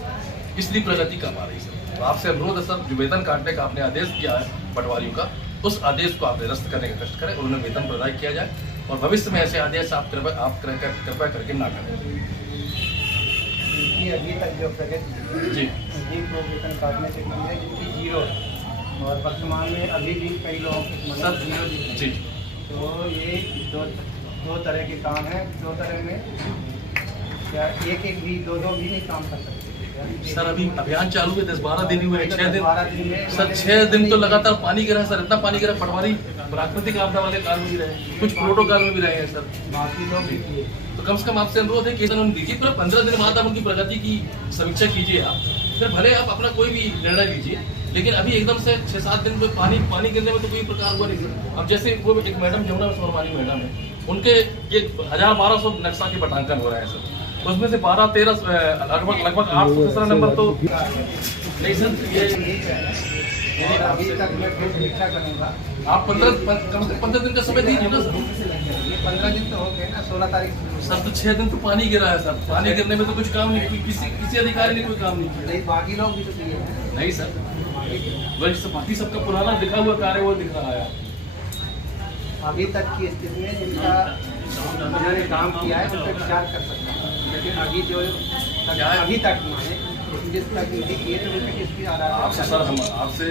इसलिए प्रगति कम आ रही है सर। तो आपसे अनुरोध है सर, जो वेतन काटने का आपने आदेश किया है पटवारियों का, उस आदेश को आप निरस्त करने का कष्ट करें और उन्हें वेतन प्रदान किया जाए और भविष्य में ऐसे आदेश आप कृपया करके ना करें। अभी तक जो प्रगति जी को वेतन काटने से कम है, जिनकी 0 और वर्तमान में अभी भी कई लोगों के सर जी। तो ये दो तरह के काम हैं। 2 तरह में क्या एक भी दो भी नहीं काम कर सकते सर? अभी अभियान चालू है 10-12 दिन हुए, 6 दिन सर। 6 दिन तो लगातार पानी गिरा है सर। इतना पानी गिरा, पटवारी प्राकृतिक आपदा वाले काल में भी रहे, कुछ प्रोटोकॉल में भी रहे हैं सर। बाकी लोग भी तो कम से कम आपसे अनुरोध है कि दीजिए, पूरा 15 दिन बाद आप उनकी प्रगति की समीक्षा कीजिए आप। फिर भले आप अपना कोई भी निर्णय लीजिए, लेकिन अभी एकदम से 6-7 दिन में पानी गिरने में तो कोई प्रकार हुआ नहीं सर। अब जैसे वो एक मैडम जमुना सोरमानी मैडम है, उनके ये 1000-1200 नक्शा के पटांकन हो रहे हैं सर। उसमें से 12-13 लगभग 800 नंबर तो नहीं सर। ये अभी तक मैं फिर समीक्षा करूँगा। आप 15 दिन का समय दीजिए ना सर। ये 15 दिन तो हो गए ना, 16 तारीख सर। तो 6 दिन तो पानी गिरा है सर। पानी गिरने में तो कुछ काम नहीं, किसी अधिकारी ने कोई काम नहीं किया। बाकी लोग भी तो किए नहीं सर, वही बाकी सबका पुराना लिखा हुआ कार्य वो दिख रहा है। अभी तक की स्थिति में जिनका उन्होंने काम किया है उन पर विचार कर सकते हैं, लेकिन अभी जो अभी तक जिसका ड्यूटी की है उन पर किसकी आ रहा है। आपसे सर, हम आपसे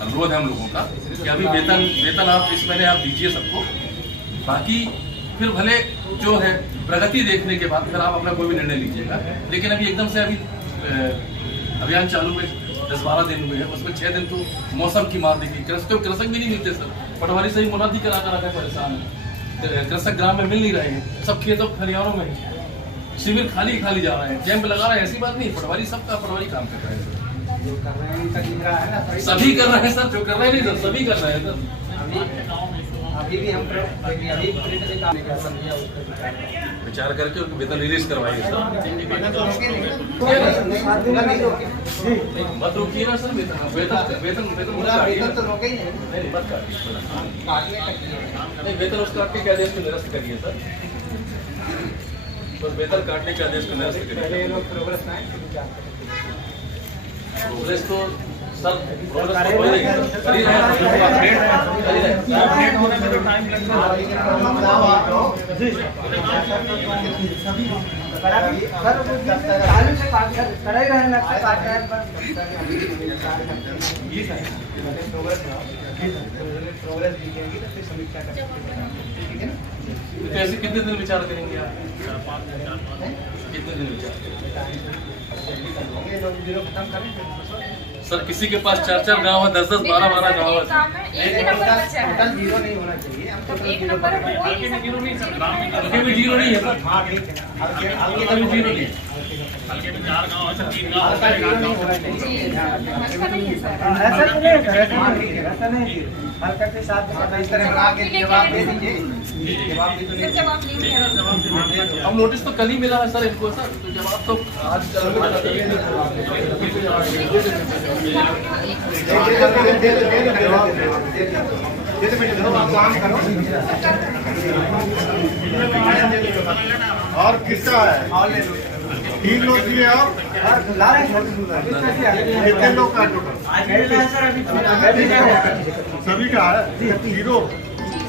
अनुरोध है हम लोगों का कि अभी वेतन आप इस महीने आप दीजिए सबको। बाकी फिर भले जो है प्रगति देखने के बाद फिर आप अपना कोई भी निर्णय लीजिएगा, लेकिन अभी एकदम से अभी अभियान चालू में 10-12 दिन हुए हैं, उसमें 6 दिन तो मौसम की मार देखी। कृषक भी नहीं मिलते सर। पटवारी से ही मुनादी करा कर परेशान है। कृषक ग्राम में मिल नहीं रहे हैं, सब खेतों खलिहानों में शिविर खाली जा रहे हैं, कैंप लगा रहे हैं। ऐसी बात नहीं, पटवारी सबका पटवारी काम कर रहे हैं सर। जो कर रहे हैं सभी कर रहे हैं सर। जो कर रहे हैं नहीं सर, सभी कर रहे हैं सर। अभी भी हम विचार करके उनको वेतन रिलीज करवाइए सर। मत रोकिए ना सर, वेतन तो रोके ही नहीं, मत काटिए। नहीं, वेतन उसका काटने के आदेश को निरस्त करिए सर। बस वेतन काटने के आदेश को निरस्त करिए। प्रोग्रेस तो सर कर ही रहे प्रोग्रेस दिखेगी तो फिर समीक्षा करेंगे। तो ऐसे कितने दिन विचार करेंगे आप? कितने दिन विचार सर? किसी के पास 4-4 गांव है, 10-10, 12-12 गांव है। टोटल 0 नहीं होना चाहिए। जीरो नहीं सर, जीरो नहीं है सर। जीरो नहीं, हल्के में 4 गांव है सर, 3 गांव हल्का के साथ इस तरह आगे जवाब दे दीजिए। अब नोटिस तो कल ही मिला है सर इनको सर, तो जवाब तो आज और किसका है? तीन लोग दिए और कितने लोग का टोटल सभी का है जीरो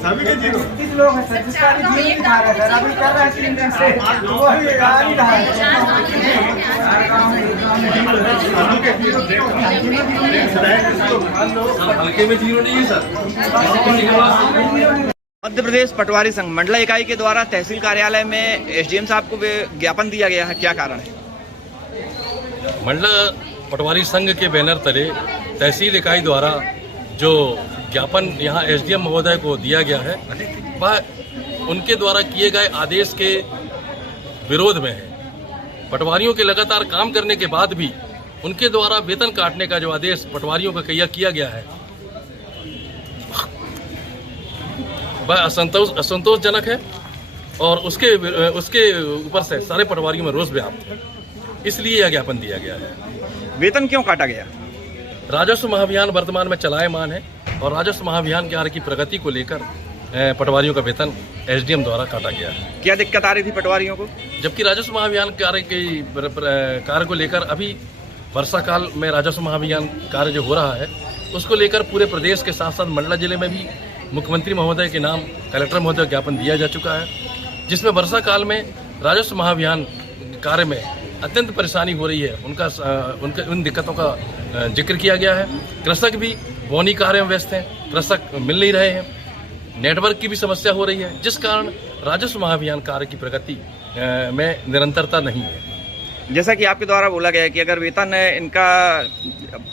सभी के जीरो 30 लोग हैं सर जिसका भी जीरो दिखा रहा है सर अभी कर रहा है 3 दिन से वही आ ही रहा है हल्के में जीरो नहीं है सर। मध्य प्रदेश पटवारी संघ मंडला इकाई के द्वारा तहसील कार्यालय में एसडीएम साहब को ज्ञापन दिया गया है, क्या कारण है? मंडला पटवारी संघ के बैनर तले तहसील इकाई द्वारा जो ज्ञापन यहाँ एसडीएम महोदय को दिया गया है वह उनके द्वारा किए गए आदेश के विरोध में है। पटवारियों के लगातार काम करने के बाद भी उनके द्वारा वेतन काटने का जो आदेश पटवारियों का किया गया है वह असंतोषजनक है और उसके ऊपर से सारे पटवारियों में रोष व्याप्त है, इसलिए यह ज्ञापन दिया गया है। वेतन क्यों काटा गया? राजस्व महाअभियान वर्तमान में चलायमान है और राजस्व महाअभियान कार्य की प्रगति को लेकर पटवारियों का वेतन एसडीएम द्वारा काटा गया है। क्या दिक्कत आ रही थी पटवारियों को? जबकि राजस्व महाअभियान कार्य को लेकर अभी वर्षा काल में राजस्व महाअभियान कार्य जो हो रहा है उसको लेकर पूरे प्रदेश के साथ साथ मंडला जिले में भी मुख्यमंत्री महोदय के नाम कलेक्टर महोदय ज्ञापन दिया जा चुका है, जिसमें वर्षा काल में राजस्व महाअभियान कार्य में अत्यंत परेशानी हो रही है। उनके उन दिक्कतों का जिक्र किया गया है। कृषक भी बोनी कार्य में व्यस्त हैं, कृषक मिल नहीं रहे हैं, नेटवर्क की भी समस्या हो रही है, जिस कारण राजस्व महाअभियान कार्य की प्रगति में निरंतरता नहीं है। जैसा कि आपके द्वारा बोला गया है कि अगर वेतन इनका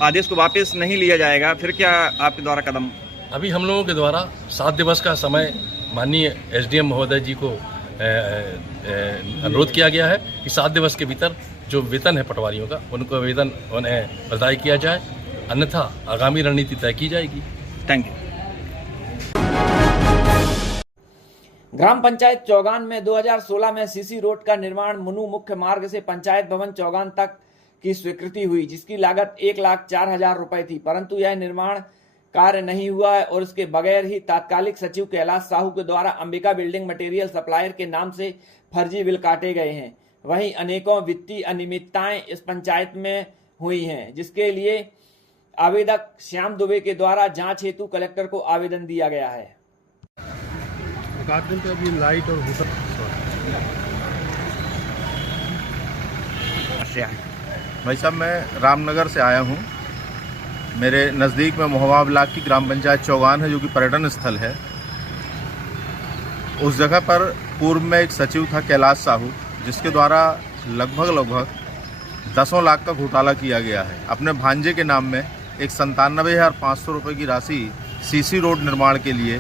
आदेश को वापस नहीं लिया जाएगा फिर क्या आपके द्वारा कदम? अभी हम लोगों के द्वारा 7 दिवस का समय माननीय एसडीएम महोदय जी को अनुरोध किया गया है कि 7 दिवस के भीतर जो वेतन है पटवारियों का उनको वेतन उन्हें बधाई किया जाए, अन्यथा आगामी रणनीति तय की जाएगी। Thank you. ग्राम पंचायत चौगान में 2016 में सीसी रोड का निर्माण मुनु मुख्य मार्ग से पंचायत भवन चौगान तक की स्वीकृति हुई, जिसकी लागत 1,04,000 रुपए थी, परंतु यह निर्माण कार्य नहीं हुआ है और इसके बगैर ही तात्कालिक सचिव कैलाश साहू के द्वारा अंबिका बिल्डिंग मटेरियल सप्लायर के नाम से फर्जी बिल काटे गए हैं। वहीं अनेकों वित्तीय अनियमितताएं इस पंचायत में हुई हैं, जिसके लिए आवेदक श्याम दुबे के द्वारा जांच हेतु कलेक्टर को आवेदन दिया गया है। अभी लाइट और भाई साहब, मैं रामनगर से आया हूँ। मेरे नज़दीक में महोबा ब्लॉक की ग्राम पंचायत चौगान है, जो कि पर्यटन स्थल है। उस जगह पर पूर्व में एक सचिव था कैलाश साहू, जिसके द्वारा लगभग 10 लाख का घोटाला किया गया है। अपने भांजे के नाम में एक 97,500 रुपये की राशि सीसी रोड निर्माण के लिए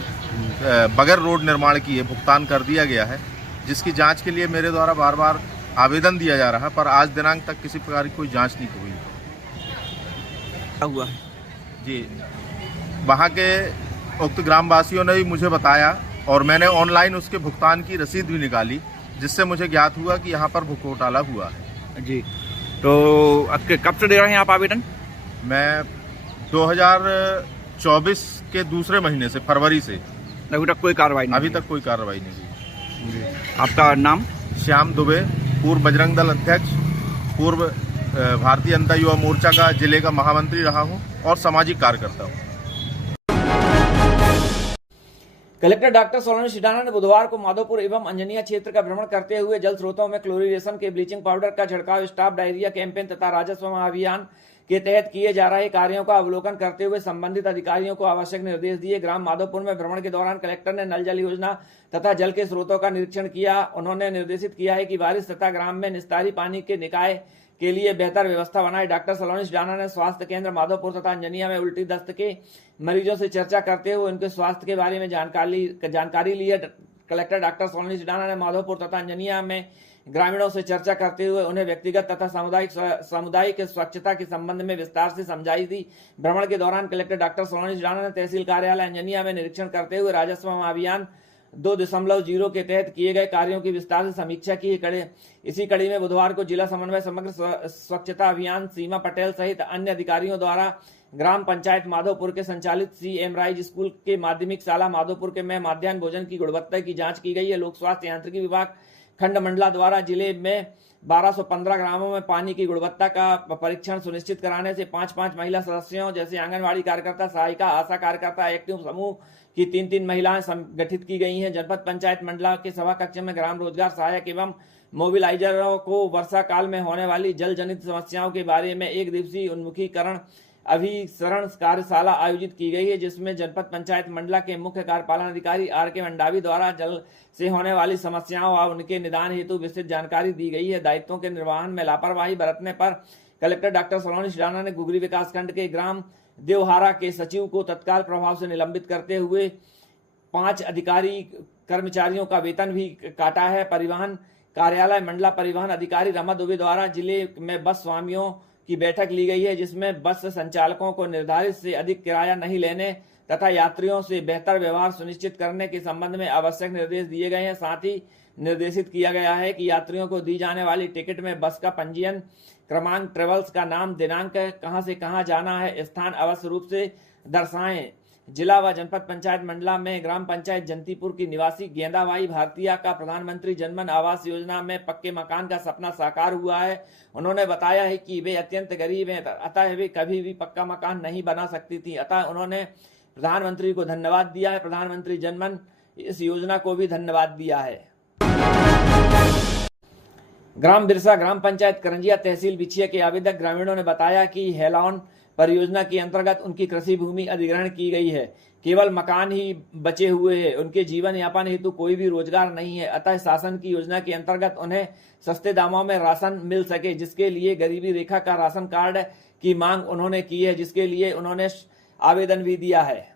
बगैर रोड निर्माण किए भुगतान कर दिया गया है, जिसकी जांच के लिए मेरे द्वारा बार बार आवेदन दिया जा रहा है, पर आज दिनांक तक किसी प्रकार की कोई जांच नहीं हुई हुआ है। जी, वहाँ के उक्त ग्रामवासियों ने भी मुझे बताया और मैंने ऑनलाइन उसके भुगतान की रसीद भी निकाली, जिससे मुझे ज्ञात हुआ कि यहाँ पर घोटाला हुआ है। जी, तो कब से दे रहे हैं आप आवेदन? मैं 2024 के दूसरे महीने से, फरवरी से। अभी तक कोई कार्रवाई नहीं? अभी तक कोई कार्रवाई नहीं हुई। आपका नाम? श्याम दुबे, पूर्व बजरंग दल अध्यक्ष, पूर्व भारतीय जनता युवा मोर्चा का जिले का महामंत्री रहा हूं और सामाजिक कार्यकर्ता हूं। कलेक्टर डॉक्टर सोलनी सिडाना ने बुधवार को माधोपुर एवं अंजनिया क्षेत्र का भ्रमण करते हुए जल स्रोतों में क्लोरीनेशन के ब्लीचिंग पाउडर का छिड़काव, स्टाफ डायरिया कैंपेन तथा राजस्व महाअभियान के तहत किए जा रहे कार्यों का अवलोकन करते हुए संबंधित अधिकारियों को आवश्यक निर्देश दिए। ग्राम माधोपुर में भ्रमण के दौरान कलेक्टर ने नल जल योजना तथा जल के स्रोतों का निरीक्षण किया। उन्होंने निर्देशित किया है कि बारिश तथा ग्राम में निस्तारी पानी के निकाय के लिए बेहतर व्यवस्था बनाए। डॉक्टर सलोनी सिडाना ने स्वास्थ्य केंद्र माधोपुर तथा अंजनिया में उल्टी दस्त के मरीजों से चर्चा करते हुए उनके स्वास्थ्य के बारे में जानकारी ली है। कलेक्टर डॉक्टर सोलनी सिडाना ने माधोपुर तथा अंजनिया में ग्रामीणों से चर्चा करते हुए उन्हें व्यक्तिगत तथा सामुदायिक स्वच्छता के संबंध में विस्तार से समझाई थी। भ्रमण के दौरान कलेक्टर डॉक्टर सोलनी सिडाना ने तहसील कार्यालय अंजनिया में निरीक्षण करते हुए राजस्व अभियान 2.0 के तहत किए गए कार्यों की विस्तार से समीक्षा की। इसी कड़ी में बुधवार को जिला समन्वय समग्र स्वच्छता अभियान सीमा पटेल सहित अन्य अधिकारियों द्वारा ग्राम पंचायत माधोपुर के संचालित CM राइज स्कूल के माध्यमिक शाला माधोपुर के में मध्याह्न भोजन की गुणवत्ता की जांच की गई है। लोक स्वास्थ्य यांत्रिकी विभाग खंड मंडला द्वारा जिले में 1215 ग्रामों में पानी की गुणवत्ता का परीक्षण सुनिश्चित कराने से 5-5 महिला सदस्यों जैसे आंगनवाड़ी कार्यकर्ता, सहायिका, आशा कार्यकर्ता, एक्टिव समूह की 3-3 महिलाएं संगठित की गई हैं। जनपद पंचायत मंडला के सभा कक्ष में ग्राम रोजगार सहायक एवं मोबिलाइजरों को वर्षा काल में होने वाली जल जनित समस्याओं के बारे में 1 दिवसीय उन्मुखीकरण अभिसरण कार्यशाला आयोजित की गई है, जिसमें जनपद पंचायत मंडला के मुख्य कार्यपालन अधिकारी R.K. मंडावी द्वारा जल से होने वाली समस्याओं और उनके निदान हेतु विस्तृत जानकारी दी गई है। दायित्वों के निर्वहन में लापरवाही बरतने पर कलेक्टर डॉक्टर सलोनी सिडाना ने गुगरी विकासखंड के ग्राम देवहारा के सचिव को तत्काल प्रभाव से निलंबित करते हुए 5 अधिकारी कर्मचारियों का वेतन भी काटा है। परिवहन कार्यालय मंडला परिवहन अधिकारी रमा दुबे द्वारा जिले में बस स्वामियों की बैठक ली गई है, जिसमें बस संचालकों को निर्धारित से अधिक किराया नहीं लेने तथा यात्रियों से बेहतर व्यवहार सुनिश्चित करने के संबंध में आवश्यक निर्देश दिए गए हैं। साथ ही निर्देशित किया गया है कि यात्रियों को दी जाने वाली टिकट में बस का पंजीयन क्रमांक, ट्रेवल्स का नाम, दिनांक, कहां से कहां जाना है, स्थान अवश्य रूप से दर्शाएं। जिला व जनपद पंचायत मंडला में ग्राम पंचायत जंतीपुर की निवासी गेंदाबाई भारतीय का प्रधानमंत्री जनमन आवास योजना में पक्के मकान का सपना साकार हुआ है। उन्होंने बताया है कि वे अत्यंत गरीब हैं, अतः वे कभी भी पक्का मकान नहीं बना सकती थी। अतः उन्होंने प्रधानमंत्री को धन्यवाद दिया है। प्रधानमंत्री जनमन इस योजना को भी धन्यवाद दिया है। ग्राम बिरसा ग्राम पंचायत करंजिया तहसील बिछिया के आवेदक ग्रामीणों ने बताया कि हेलॉन परियोजना के अंतर्गत उनकी कृषि भूमि अधिग्रहण की गई है, केवल मकान ही बचे हुए हैं। उनके जीवन यापन हेतु कोई भी रोजगार नहीं है, अतः शासन की योजना के अंतर्गत उन्हें सस्ते दामों में राशन मिल सके, जिसके लिए गरीबी रेखा का राशन कार्ड की मांग उन्होंने की है, जिसके लिए उन्होंने आवेदन भी दिया है।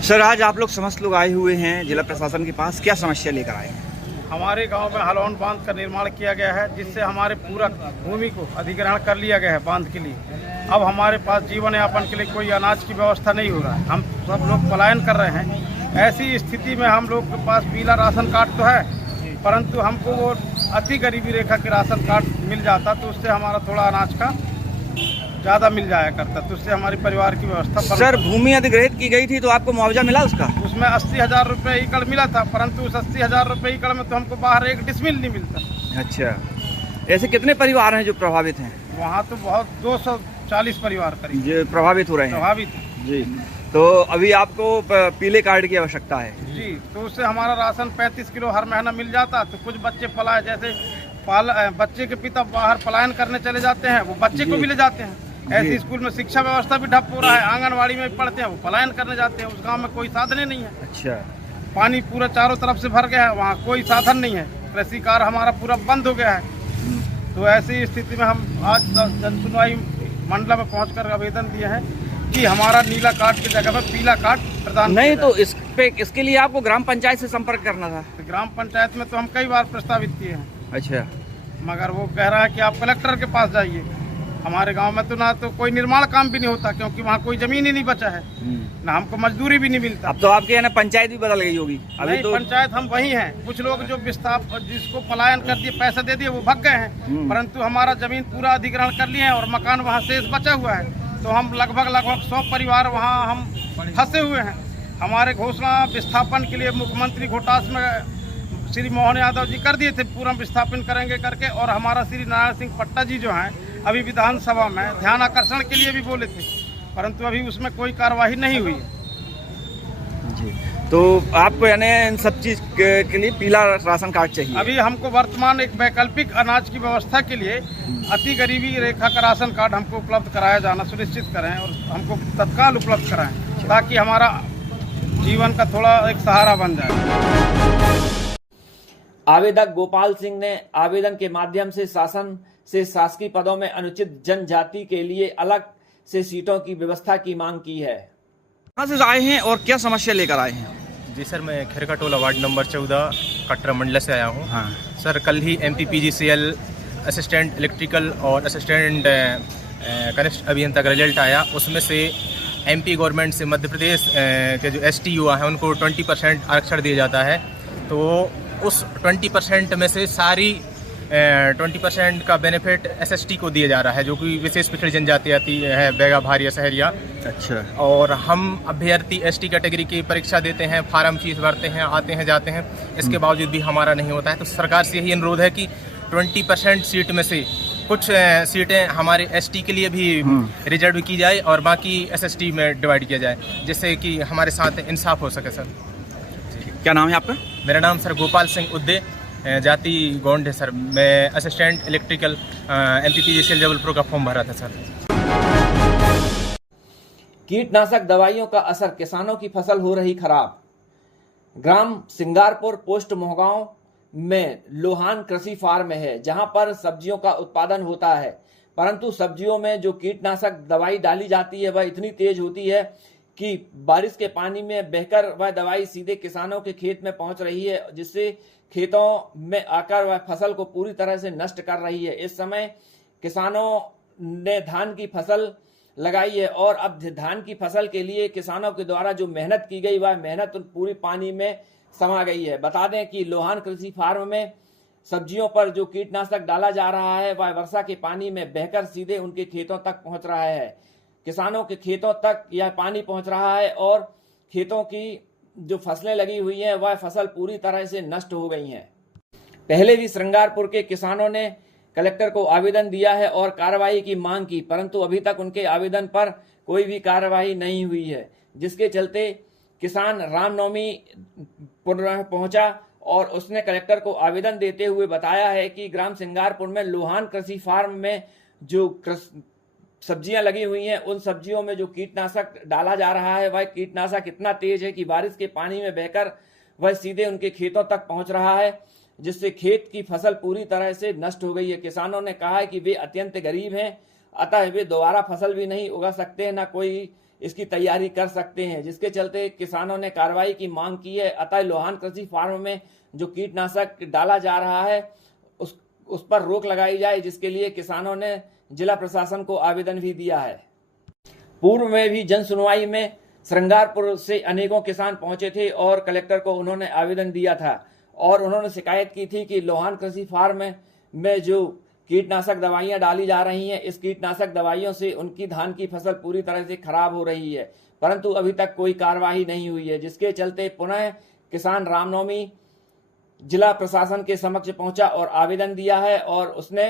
सर, आज आप लोग समस्त लोग आए हुए हैं जिला प्रशासन के पास, क्या समस्या लेकर आए हैं? हमारे गांव में हलौन बांध का निर्माण किया गया है, जिससे हमारे पूरा भूमि को अधिग्रहण कर लिया गया है बांध के लिए। अब हमारे पास जीवन यापन के लिए कोई अनाज की व्यवस्था नहीं हो रहा है, हम सब लोग पलायन कर रहे हैं। ऐसी स्थिति में हम लोग के पास पीला राशन कार्ड तो है, परंतु हमको वो अति गरीबी रेखा के राशन कार्ड मिल जाता तो उससे हमारा थोड़ा अनाज का ज़्यादा मिल जाया करता, तो उससे हमारे परिवार की व्यवस्था। सर, भूमि अधिग्रहित की गई थी तो आपको मुआवजा मिला उसका? उसमें 80,000 रुपये एकड़ मिला था, परंतु उस 80,000 रुपये एकड़ में तो हमको बाहर 1 डिसमिल नहीं मिलता। अच्छा, ऐसे कितने परिवार हैं जो प्रभावित हैं? वहाँ तो बहुत 240 परिवार करीब जो प्रभावित हो रहे हैं। प्रभावित जी, तो अभी आपको पीले कार्ड की आवश्यकता है जी, तो उससे हमारा राशन 35 किलो हर महीना मिल जाता। तो कुछ बच्चे पलाए, जैसे बच्चे के पिता बाहर पलायन करने चले जाते हैं, वो बच्चे को भी ले जाते हैं। ऐसे स्कूल में शिक्षा व्यवस्था भी ठप हो रहा है, आंगनवाड़ी में पढ़ते हैं, वो पलायन करने जाते हैं। उस गांव में कोई साधन नहीं है। अच्छा, पानी पूरा चारों तरफ से भर गया है, वहाँ कोई साधन नहीं है, कृषि कार्य हमारा पूरा बंद हो गया है। तो ऐसी स्थिति में हम आज जन सुनवाई मंडला में पहुंचकर आवेदन दिए हैं कि हमारा नीला कार्ड की जगह पर पीला कार्ड प्रदान नहीं। तो इसके लिए आपको ग्राम पंचायत से संपर्क करना था। तो ग्राम पंचायत में तो हम कई बार प्रस्तावित किए हैं। अच्छा, मगर वो कह रहा है कि आप कलेक्टर के पास जाइए। हमारे गांव में तो ना तो कोई निर्माण काम भी नहीं होता, क्योंकि वहाँ कोई जमीन ही नहीं बचा है, ना हमको मजदूरी भी नहीं मिलता। अब तो आपके यहाँ पंचायत भी बदल गई होगी। अभी तो पंचायत हम वही हैं। कुछ लोग जो विस्थापित जिसको पलायन कर दिए, पैसे दे दिए, वो भाग गए हैं, परंतु हमारा जमीन पूरा अधिग्रहण कर लिए हैं और मकान वहाँ शेष बचा हुआ है। तो हम लगभग 100 परिवार वहाँ हम फंसे हुए हैं। हमारे घोषणा विस्थापन के लिए मुख्यमंत्री घोटास में श्री मोहन यादव जी कर दिए थे, पूरा विस्थापन करेंगे करके, और हमारा श्री नारायण सिंह पट्टा जी जो हैं अभी विधानसभा में ध्यान आकर्षण के लिए भी बोले थे, परंतु अभी उसमें कोई कार्रवाई नहीं हुई है। जी, तो आपको यानी इन सब चीज के लिए पीला राशन कार्ड चाहिए? अभी हमको वर्तमान एक वैकल्पिक अनाज की व्यवस्था के लिए अति गरीबी रेखा का राशन कार्ड हमको उपलब्ध कराया जाना सुनिश्चित करें और हमको तत्काल उपलब्ध कराएं, ताकि हमारा जीवन का थोड़ा एक सहारा बन जाए। आवेदक गोपाल सिंह ने आवेदन के माध्यम से शासन से शासकीय पदों में अनुचित जनजाति के लिए अलग से सीटों की व्यवस्था की मांग की है। कहाँ से आए हैं और क्या समस्या लेकर आए हैं? जी सर, मैं खेरकाटोला वार्ड नंबर 14 कटरा मंडला से आया हूँ। हाँ सर, कल ही MPPGCL असिस्टेंट इलेक्ट्रिकल और असिस्टेंट कनिष्ठ अभियंता का रिजल्ट आया। उसमें से MP गवर्नमेंट से मध्य प्रदेश के जो ST युवा हैं उनको 20% आरक्षण दिया जाता है। तो उस 20% में से सारी 20% का बेनिफिट SST को दिया जा रहा है, जो कि विशेष पिछड़ी जनजाति आती है, बैगा भारिया सहरिया। अच्छा। और हम अभ्यर्थी ST कैटेगरी की परीक्षा देते हैं, फार्म फीस भरते हैं, आते हैं जाते हैं, इसके बावजूद भी हमारा नहीं होता है। तो सरकार से यही अनुरोध है कि 20% सीट में से कुछ सीटें हमारे ST के लिए भी रिजर्व की जाए और बाकी SST में डिवाइड किया जाए, जिससे कि हमारे साथ इंसाफ हो सके। सर क्या नाम है आपका? मेरा नाम सर गोपाल सिंह उद्दे, जाति गोंड है सर। मैं असिस्टेंट इलेक्ट्रिकल MPPGCL जबलपुर का फॉर्म भरा था सर। कीटनाशक दवाइयों का असर, किसानों की फसल हो रही खराब। ग्राम सिंगारपुर पोस्ट मोहगांव में लोहान कृषि फार्म है, जहां पर सब्जियों का उत्पादन होता है, परंतु सब्जियों में जो कीटनाशक दवाई डाली जाती है वह इतनी तेज होती है कि बारिश के पानी में बहकर वह दवाई सीधे किसानों के खेत में पहुंच रही है, जिससे खेतों में आकर वह फसल को पूरी तरह से नष्ट कर रही है। इस समय किसानों ने धान की फसल लगाई है और अब धान की फसल के लिए किसानों के द्वारा जो मेहनत की गई वह मेहनत पूरी पानी में समा गई है। बता दें कि लोहान कृषि फार्म में सब्जियों पर जो कीटनाशक डाला जा रहा है वह वर्षा के पानी में बहकर सीधे उनके खेतों तक पहुंच रहा है। किसानों के खेतों तक यह पानी पहुंच रहा है और खेतों की जो फसलें लगी हुई हैं वह फसल पूरी तरह से नष्ट हो गई हैं। पहले भी श्रृंगारपुर के किसानों ने कलेक्टर को आवेदन दिया है और कार्रवाई की मांग की, परंतु अभी तक उनके आवेदन पर कोई भी कार्रवाई नहीं हुई है, जिसके चलते किसान रामनवमी पुनः पहुंचा और उसने कलेक्टर को आवेदन देते हुए बताया है कि ग्राम सिंगारपुर में लोहान कृषि फार्म में जो सब्जियां लगी हुई हैं उन सब्जियों में जो कीटनाशक डाला जा रहा है वह कीटनाशक इतना तेज है कि बारिश के पानी में बहकर वह सीधे उनके खेतों तक पहुंच रहा है, जिससे खेत की फसल पूरी तरह से नष्ट हो गई है। किसानों ने कहा है कि वे अत्यंत गरीब हैं, अतः वे दोबारा फसल भी नहीं उगा सकते हैं, न कोई इसकी तैयारी कर सकते हैं, जिसके चलते किसानों ने कार्रवाई की मांग की है। अतः लोहान कृषि फार्म में जो कीटनाशक डाला जा रहा है उस पर रोक लगाई जाए, जिसके लिए किसानों ने जिला प्रशासन को आवेदन भी दिया है। पूर्व में भी जन सुनवाई में श्रृंगारपुर से अनेकों किसान पहुंचे थे और कलेक्टर को उन्होंने आवेदन दिया था और उन्होंने शिकायत की थी कि लोहान कृषि फार्म में जो कीटनाशक दवाइयां डाली जा रही हैं, इस कीटनाशक दवाइयों से उनकी धान की फसल पूरी तरह से खराब हो रही है, परंतु अभी तक कोई कार्रवाई नहीं हुई है, जिसके चलते पुनः किसान रामनवमी जिला प्रशासन के समक्ष पहुंचा और आवेदन दिया है और उसने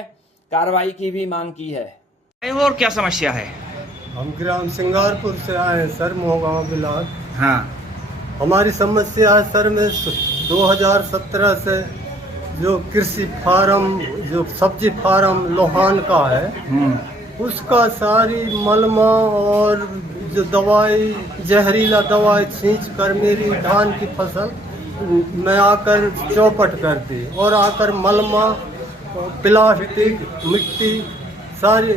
कार्रवाई की भी मांग की है। और क्या समस्या है? हम ग्राम सिंगारपुर से आए हैं सर, मोहगांव ब्लॉक। हाँ, हमारी समस्या है सर, में 2017 से जो कृषि फार्म, जो सब्जी फार्म लोहान का है, उसका सारी मलमा और जो दवाई, जहरीला दवाई छींच कर मेरी धान की फसल में आकर चौपट कर दी और आकर मलमा, प्लास्टिक, मिट्टी सारी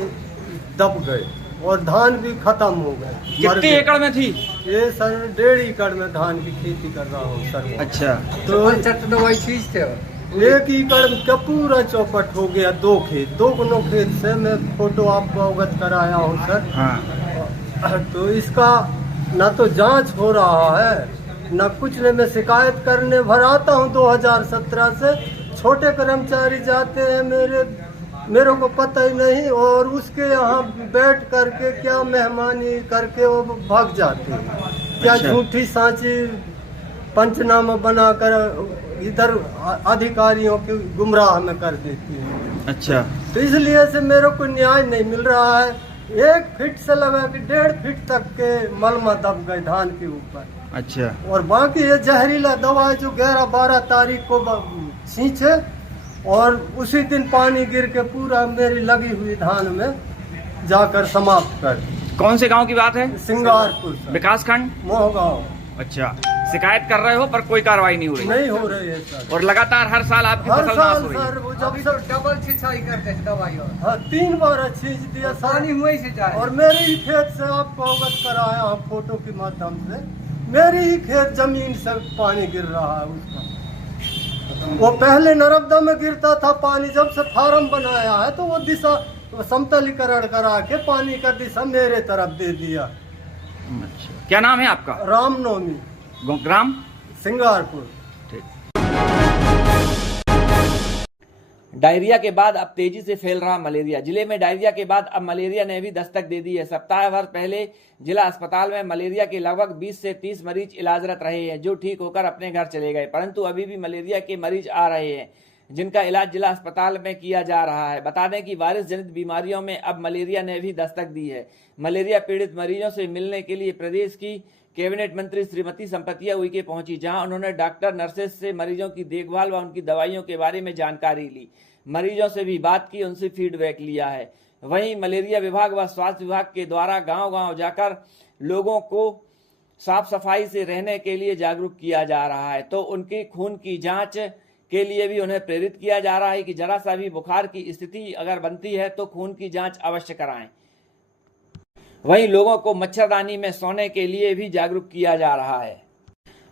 दब गए और धान भी खत्म हो गए। कितने एकड़ में थी? ये सर 1.5 एकड़ में धान की खेती कर रहा हूँ सर। अच्छा, तो दवाई छींचते हो? 1 एकड़ का पूरा चौपट हो गया, 2 खेत, 2 गुनों खेत से मैं फोटो आपको अवगत कराया हूँ सर। हाँ। तो इसका न तो जांच हो रहा है न कुछ ने। मैं शिकायत करने भर आता हूँ 2017 से, छोटे कर्मचारी जाते हैं मेरे को पता ही नहीं और उसके यहाँ बैठ करके क्या मेहमानी करके वो भाग जाते हैं। क्या झूठी सांची पंचनामा बनाकर इधर अधिकारियों के गुमराह में कर देती है। अच्छा, तो इसलिए से मेरे को न्याय नहीं मिल रहा है। 1 फीट से लगा कि 1.5 फीट तक के मलमा दब गए धान के ऊपर। अच्छा, और बाकी ये जहरीला दवा जो 11-12 तारीख को छींचे और उसी दिन पानी गिर के पूरा मेरी लगी हुई धान में जाकर समाप्त कर। कौन से गांव की बात है? सिंगारपुर, विकास खंड मोहगांव। अच्छा, शिकायत कर रहे हो पर कोई कार्रवाई नहीं हो रही? नहीं हो रही है सर। और लगातार हर साल आपकी फसल नाश हो रही है? सर वो जब सब डबल छिछाई करते हैं दवाई, हाँ 3 बार छींच दिया पानी हुई से जाए। और मेरे ही खेत से आपको अवगत कराया हूँ फोटो के माध्यम से, मेरी ही खेत जमीन से पानी गिर रहा है उसका। वो पहले नर्मदा में गिरता था पानी, जब से फार्म बनाया है तो वो दिशा समतलीकरण करा के पानी का दिशा मेरे तरफ दे दिया। अच्छा, क्या नाम है आपका? रामनवमी, ग्राम सिंगारपुर। डायरिया के बाद अब तेजी से फैल रहा मलेरिया। जिले में डायरिया के बाद अब मलेरिया ने भी दस्तक दे दी है। सप्ताह भर पहले जिला अस्पताल में मलेरिया के लगभग 20 से 30 मरीज इलाजरत रहे हैं, जो ठीक होकर अपने घर चले गए, परंतु अभी भी मलेरिया के मरीज आ रहे हैं, जिनका इलाज जिला अस्पताल में किया जा रहा है। बता दें कि वायरस जनित बीमारियों में अब मलेरिया ने भी दस्तक दी है। मलेरिया पीड़ित मरीजों से मिलने के लिए प्रदेश की कैबिनेट मंत्री श्रीमती संपतिया उइके पहुंची, जहां उन्होंने डॉक्टर नर्सेस से मरीजों की देखभाल व उनकी दवाइयों के बारे में जानकारी ली। मरीजों से भी बात की, उनसे फीडबैक लिया है। वहीं मलेरिया विभाग व स्वास्थ्य विभाग के द्वारा गांव-गांव जाकर लोगों को साफ सफाई से रहने के लिए जागरूक किया जा रहा है, तो उनकी खून की जांच के लिए भी उन्हें प्रेरित किया जा रहा है कि जरा सा भी बुखार की स्थिति अगर बनती है तो खून की जांच अवश्य कराएं। वहीं लोगों को मच्छरदानी में सोने के लिए भी जागरूक किया जा रहा है।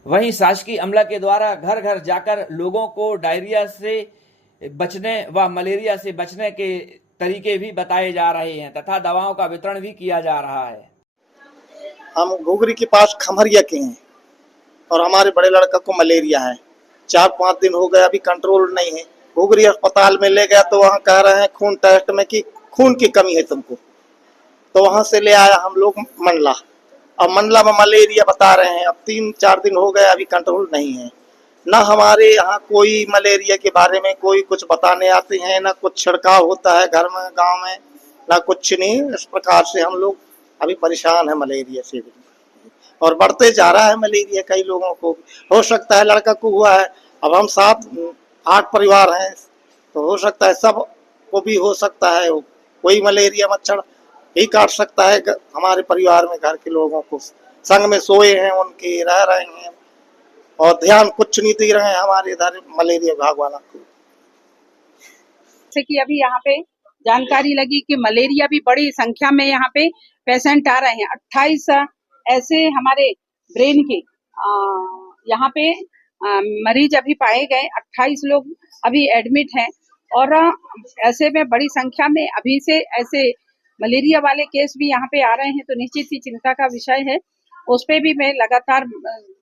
वहीं शासकीय अमला के द्वारा घर घर जाकर लोगों को डायरिया से बचने व मलेरिया से बचने के तरीके भी बताए जा रहे हैं तथा दवाओं का वितरण भी किया जा रहा है। हम घुघरी के पास खमरिया के हैं और हमारे बड़े लड़का को मलेरिया है। 4-5 दिन हो गए, अभी कंट्रोल नहीं है। घुघरी अस्पताल में ले गया तो वहाँ कह रहे हैं खून टेस्ट में कि खून की कमी है तुमको, तो वहाँ से ले आया हम लोग मंडला। अब मंडला में मलेरिया बता रहे हैं। अब 3-4 दिन हो गए, अभी कंट्रोल नहीं है। ना हमारे यहाँ कोई मलेरिया के बारे में कोई कुछ बताने आते हैं, ना कुछ छिड़काव होता है घर में गांव में, ना कुछ नहीं। इस प्रकार से हम लोग अभी परेशान है मलेरिया से भी, और बढ़ते जा रहा है मलेरिया। कई लोगों को हो सकता है, लड़का को हुआ है। अब हम 7-8 परिवार हैं, तो हो सकता है सब को भी हो सकता है। कोई मलेरिया मच्छर ही काट सकता है हमारे परिवार में। घर के लोगों को संग में सोए हैं, उनके रह रहे हैं और ध्यान कुछ नहीं दे रहे हैं हमारे इधर मलेरिया विभाग वाला को। जैसे कि अभी यहाँ पे जानकारी लगी कि मलेरिया भी बड़ी संख्या में यहाँ पे पेशेंट आ रहे हैं। 28 ऐसे हमारे ब्रेन के यहाँ पे मरीज अभी पाए गए। 28 लोग अभी एडमिट हैं और ऐसे में बड़ी संख्या में अभी से ऐसे मलेरिया वाले केस भी यहाँ पे आ रहे हैं, तो निश्चित ही चिंता का विषय है। उस पे भी मैं लगातार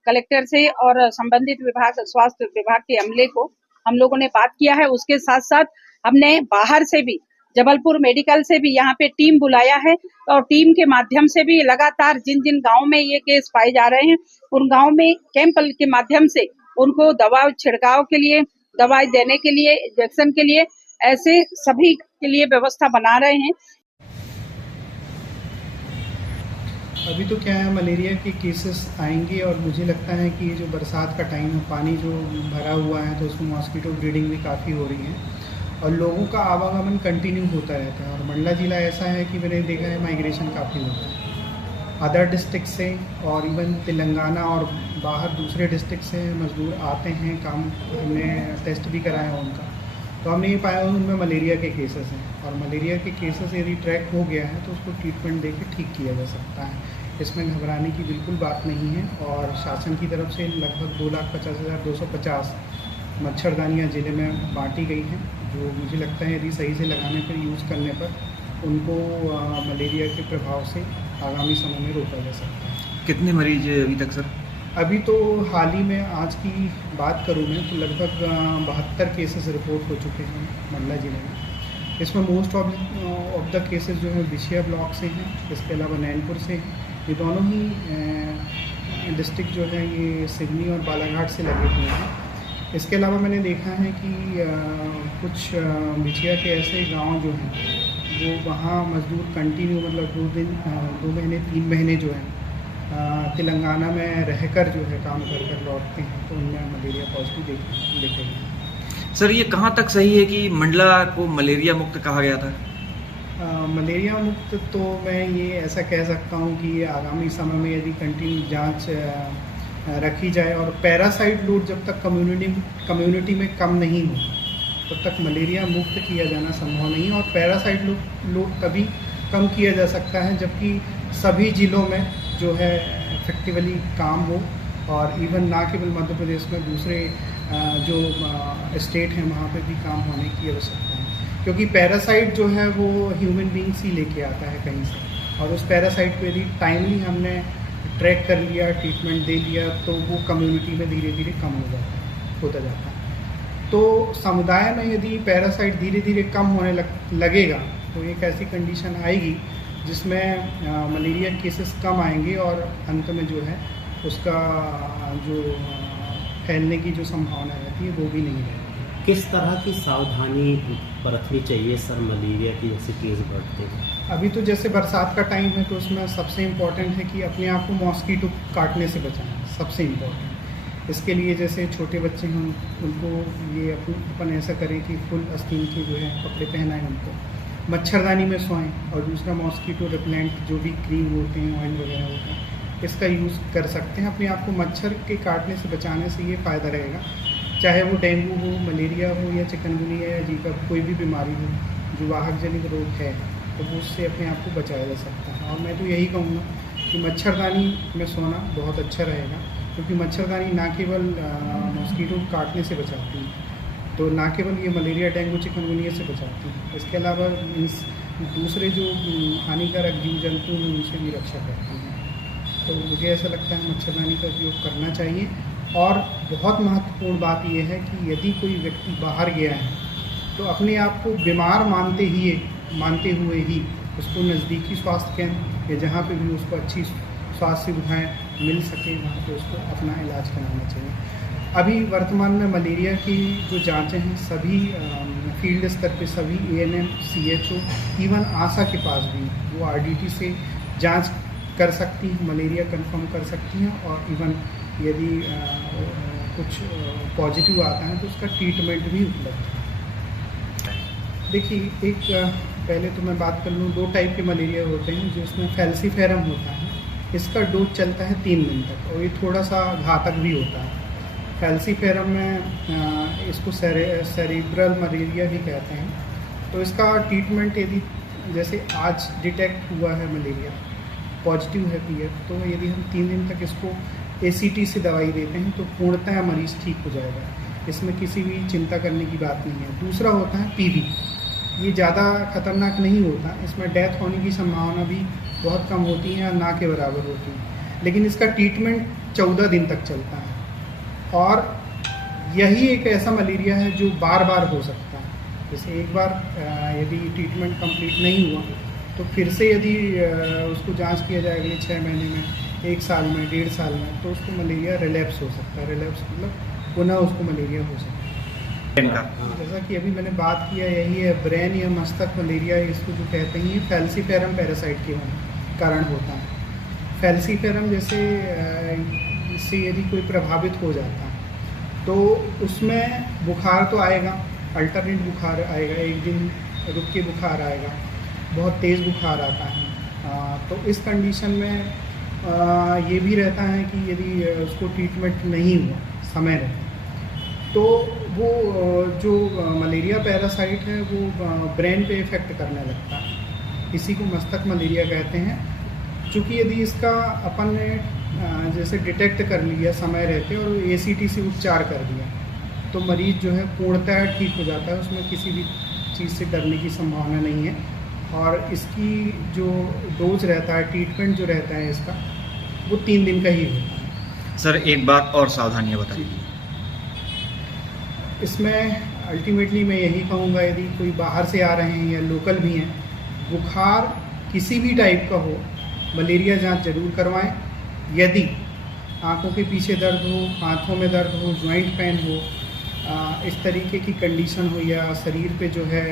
कलेक्टर से और संबंधित विभाग स्वास्थ्य विभाग के अमले को हम लोगों ने बात किया है। उसके साथ साथ हमने बाहर से भी जबलपुर मेडिकल से भी यहाँ पे टीम बुलाया है और टीम के माध्यम से भी लगातार जिन जिन गाँव में ये केस पाए जा रहे हैं उन गाँव में कैंप के माध्यम से उनको दवा छिड़काव के लिए, दवाई देने के लिए, इंजेक्शन के लिए, ऐसे सभी के लिए व्यवस्था बना रहे हैं। अभी तो क्या है, मलेरिया के केसेस आएंगे और मुझे लगता है कि ये जो बरसात का टाइम है, पानी जो भरा हुआ है, तो उसमें मॉस्किटो ब्रीडिंग भी काफ़ी हो रही है और लोगों का आवागमन कंटिन्यू होता रहता है। और मंडला ज़िला ऐसा है कि मैंने देखा है माइग्रेशन काफ़ी होता है अदर डिस्ट्रिक्ट से, और इवन तेलंगाना और बाहर दूसरे डिस्ट्रिक्ट से मजदूर आते हैं काम। हमने टेस्ट भी कराया उनका, तो हमने ये पाया उनमें मलेरिया के केसेस हैं और मलेरिया के केसेस यदि ट्रैक हो गया है तो उसको ट्रीटमेंट दे के ठीक किया जा सकता है। इसमें घबराने की बिल्कुल बात नहीं है। और शासन की तरफ से लगभग 2,50,250 मच्छरदानियाँ ज़िले में बांटी गई हैं, जो मुझे लगता है यदि सही से लगाने पर, यूज़ करने पर उनको मलेरिया के प्रभाव से आगामी समय में रोका जा सकता है। कितने मरीज अभी तक सर? अभी तो हाल ही में आज की बात करूँ मैं तो लगभग 72 केसेस रिपोर्ट हो चुके हैं मंडला ज़िले में। इसमें मोस्ट ऑफ द केसेस जो है बिछिया ब्लॉक से हैं, इसके अलावा नैनपुर से हैं। ये दोनों ही डिस्ट्रिक्ट जो है ये सिवनी और बालाघाट से लगे हुए हैं। इसके अलावा मैंने देखा है कि कुछ बिछिया के ऐसे गांव जो हैं वो वहाँ मजदूर कंटिन्यू मतलब 2 महीने 3 महीने जो है तेलंगाना में रहकर जो है काम कर कर लौटते हैं, तो उनमें मलेरिया पॉजिटिव देखे गए। सर ये कहाँ तक सही है कि मंडला को मलेरिया मुक्त कहा गया था? मलेरिया मुक्त तो मैं ये ऐसा कह सकता हूँ कि आगामी समय में यदि कंटिन्यू जांच रखी जाए और पैरासाइट लोड जब तक कम्युनिटी में कम नहीं हो तब तक मलेरिया मुक्त किया जाना संभव नहीं है। और पैरासाइट लोड तभी कम किया जा सकता है जबकि सभी ज़िलों में जो है इफेक्टिवली काम हो, और इवन ना केवल मध्य प्रदेश में दूसरे जो स्टेट हैं वहाँ पे भी काम होने की आवश्यकता है, क्योंकि पैरासाइट जो है वो ह्यूमन बींग्स ही लेके आता है कहीं से, और उस पैरासाइट पे यदि टाइमली हमने ट्रैक कर लिया, ट्रीटमेंट दे लिया, तो वो कम्युनिटी में धीरे धीरे कम होता जाता है। तो समुदाय में यदि पैरासाइट धीरे धीरे कम होने लगेगा तो एक ऐसी कंडीशन आएगी जिसमें मलेरिया केसेस कम आएंगे और अंत में जो है उसका जो फैलने की जो संभावना रहती है वो भी नहीं रहेगी। किस तरह की सावधानी बरतनी चाहिए सर मलेरिया की जैसे केस बढ़ते हैं? अभी तो जैसे बरसात का टाइम है तो उसमें सबसे इम्पोर्टेंट है कि अपने आप को मॉस्कीटो काटने से बचाएं, सबसे इम्पोर्टेंट। इसके लिए जैसे छोटे बच्चे हैं उनको ये अपन ऐसा करें कि फुल आस्तीन के जो है कपड़े पहनाएं, उनको मच्छरदानी में सोएं और दूसरा मॉस्कीटो रिपेलेंट जो भी क्रीम होते हैं, ऑयल वगैरह होते हैं, इसका यूज़ कर सकते हैं। अपने आप को मच्छर के काटने से बचाने से ये फ़ायदा रहेगा, चाहे वो डेंगू हो, मलेरिया हो या चिकनगुनिया या जीका कोई भी बीमारी हो जो वाहक जनित रोग है, तो वो उससे अपने आप को बचाया जा सकता है। और मैं तो यही कहूँगा कि मच्छरदानी में सोना बहुत अच्छा रहेगा, क्योंकि मच्छरदानी ना केवल मॉस्कीटो काटने से बचाती है, तो ना केवल ये मलेरिया, डेंगू, चिकनगुनिया से बचाती है, इसके अलावा इस दूसरे जो हानिकारक जीव जंतु हैं उनसे भी रक्षा करती है। तो मुझे ऐसा लगता है मच्छरदानी का उपयोग करना चाहिए। और बहुत महत्वपूर्ण बात यह है कि यदि कोई व्यक्ति बाहर गया है तो अपने आप को बीमार मानते हुए ही उसको नज़दीकी स्वास्थ्य केंद्र या जहाँ पे भी उसको अच्छी स्वास्थ्य सुविधाएं मिल सके वहाँ पे उसको अपना इलाज कराना चाहिए। अभी वर्तमान में मलेरिया की जो जांचें हैं सभी फील्ड स्तर पे सभी ANM, CHO, इवन आशा के पास भी वो RDT से जांच कर सकती हैं, मलेरिया कंफर्म कर सकती हैं। और इवन यदि कुछ पॉजिटिव आता है तो उसका ट्रीटमेंट भी उपलब्ध है। देखिए, एक पहले तो मैं बात कर लूँ, 2 टाइप के मलेरिया होते हैं जिसमें फैल्सीफेरम होता है, इसका डोज चलता है 3 दिन तक और ये थोड़ा सा घातक भी होता है। फैल्सीफेरम में इसको सेरिब्रल मलेरिया भी कहते हैं। तो इसका ट्रीटमेंट यदि जैसे आज डिटेक्ट हुआ है मलेरिया, पॉजिटिव है पीएफ, तो यदि हम 3 दिन तक इसको ACT से दवाई देते हैं तो पूर्णतः मरीज़ ठीक हो जाएगा, इसमें किसी भी चिंता करने की बात नहीं है। दूसरा होता है PV, ये ज़्यादा खतरनाक नहीं होता, इसमें डेथ होने की संभावना भी बहुत कम होती है, ना के बराबर होती है, लेकिन इसका ट्रीटमेंट 14 दिन तक चलता है। और यही एक ऐसा मलेरिया है जो बार बार हो सकता है। जैसे एक बार यदि ट्रीटमेंट कंप्लीट नहीं हुआ तो फिर से यदि उसको जांच किया जाए अगले 6 महीने में, 1 साल में, 1.5 साल में, तो उसको मलेरिया रिलैप्स हो सकता है। रिलैप्स मतलब पुनः उसको मलेरिया हो सकता है। जैसा कि अभी मैंने बात किया, यही है ब्रेन या मस्तक मलेरिया, इसको जो कहते हैं, ये फैल्सीफेरम पैरासाइट के कारण होता है। फैल्सीफेरम जैसे इससे यदि कोई प्रभावित हो जाता है तो उसमें बुखार तो आएगा, अल्टरनेट बुखार आएगा, एक दिन रुक के बुखार आएगा, बहुत तेज़ बुखार आता है। तो इस कंडीशन में ये भी रहता है कि यदि उसको ट्रीटमेंट नहीं हुआ समय रहता तो वो जो मलेरिया पैरासाइट है वो ब्रेन पे इफ़ेक्ट करने लगता है, इसी को मस्तक मलेरिया कहते हैं। चूँकि यदि इसका अपन ने जैसे डिटेक्ट कर लिया समय रहते और ACT से उपचार कर दिया तो मरीज़ जो है पूर्णतः ठीक हो जाता है, उसमें किसी भी चीज़ से डरने की संभावना नहीं है। और इसकी जो डोज रहता है, ट्रीटमेंट जो रहता है इसका, वो 3 दिन का ही होता है। सर एक बात और सावधानियाँ बताइए। इसमें अल्टीमेटली मैं यही कहूँगा, यदि कोई बाहर से आ रहे हैं या लोकल भी हैं, बुखार किसी भी टाइप का हो, मलेरिया जांच जरूर करवाएं। यदि आंखों के पीछे दर्द हो, हाथों में दर्द हो, जॉइंट पेन हो, इस तरीके की कंडीशन हो, या शरीर पे जो है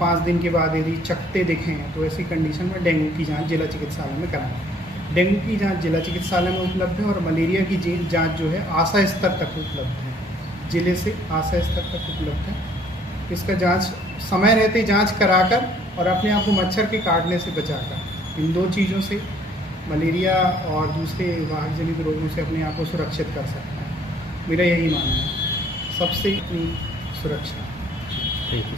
5 दिन के बाद यदि चकत्ते दिखें, तो ऐसी कंडीशन में डेंगू की जांच जिला चिकित्सालय में कराएं। डेंगू की जांच जिला चिकित्सालय में उपलब्ध है और मलेरिया की जांच जो है आशा स्तर तक उपलब्ध है, जिले से आशा स्तर तक उपलब्ध है। इसका जांच समय रहते जांच कराकर और अपने आप को मच्छर के काटने से बचाकर, इन 2 चीज़ों से, मलेरिया और दूसरे वाहक जनित रोगों से अपने आप को सुरक्षित कर सकता है। मेरा यही मानना है, सबसे अपनी सुरक्षा। थैंक यू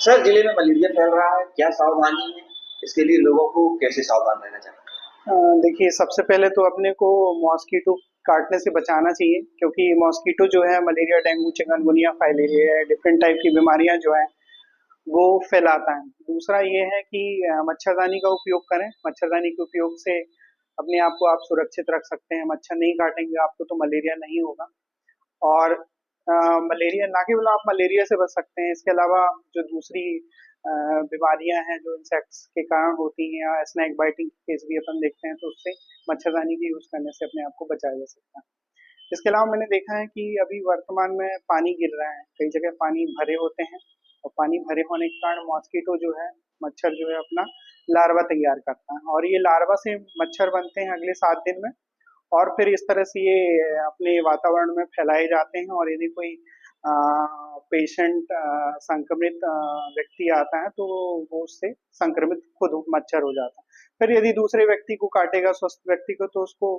सर, जिले में मलेरिया फैल रहा है, क्या सावधानी है, इसके लिए लोगों को कैसे सावधान रहना चाहिए? देखिए, सबसे पहले तो अपने को मॉस्कीटो काटने से बचाना चाहिए, क्योंकि मॉस्कीटो जो है malaria, dengue, chikungunya, filaria, different type की बीमारियां जो हैं वो फैलाता है। दूसरा ये है कि मच्छरदानी का उपयोग करें। मच्छरदानी के उपयोग से अपने आप को आप सुरक्षित रख सकते हैं। मच्छर नहीं काटेंगे आपको तो मलेरिया नहीं होगा। और मलेरिया ना केवल आप मलेरिया से बच सकते हैं, इसके अलावा जो दूसरी बीमारियां हैं जो इंसेक्ट्स के कारण होती हैं या स्नेक बाइटिंग केस भी अपन देखते हैं, तो उससे मच्छरदानी के यूज करने से अपने आप को बचाया जा सकता है। इसके अलावा मैंने देखा है कि अभी वर्तमान में पानी गिर रहा है, कई जगह पानी भरे होते हैं और पानी भरे होने के कारण मॉस्किटो जो है, मच्छर जो है अपना लार्वा तैयार करता है और ये लार्वा से मच्छर बनते हैं अगले 7 दिन में और फिर इस तरह से ये अपने वातावरण में फैलाए जाते हैं और यदि कोई पेशेंट संक्रमित व्यक्ति आता है तो वो उससे संक्रमित खुद मच्छर हो जाता है। फिर यदि दूसरे व्यक्ति को काटेगा, स्वस्थ व्यक्ति को, तो उसको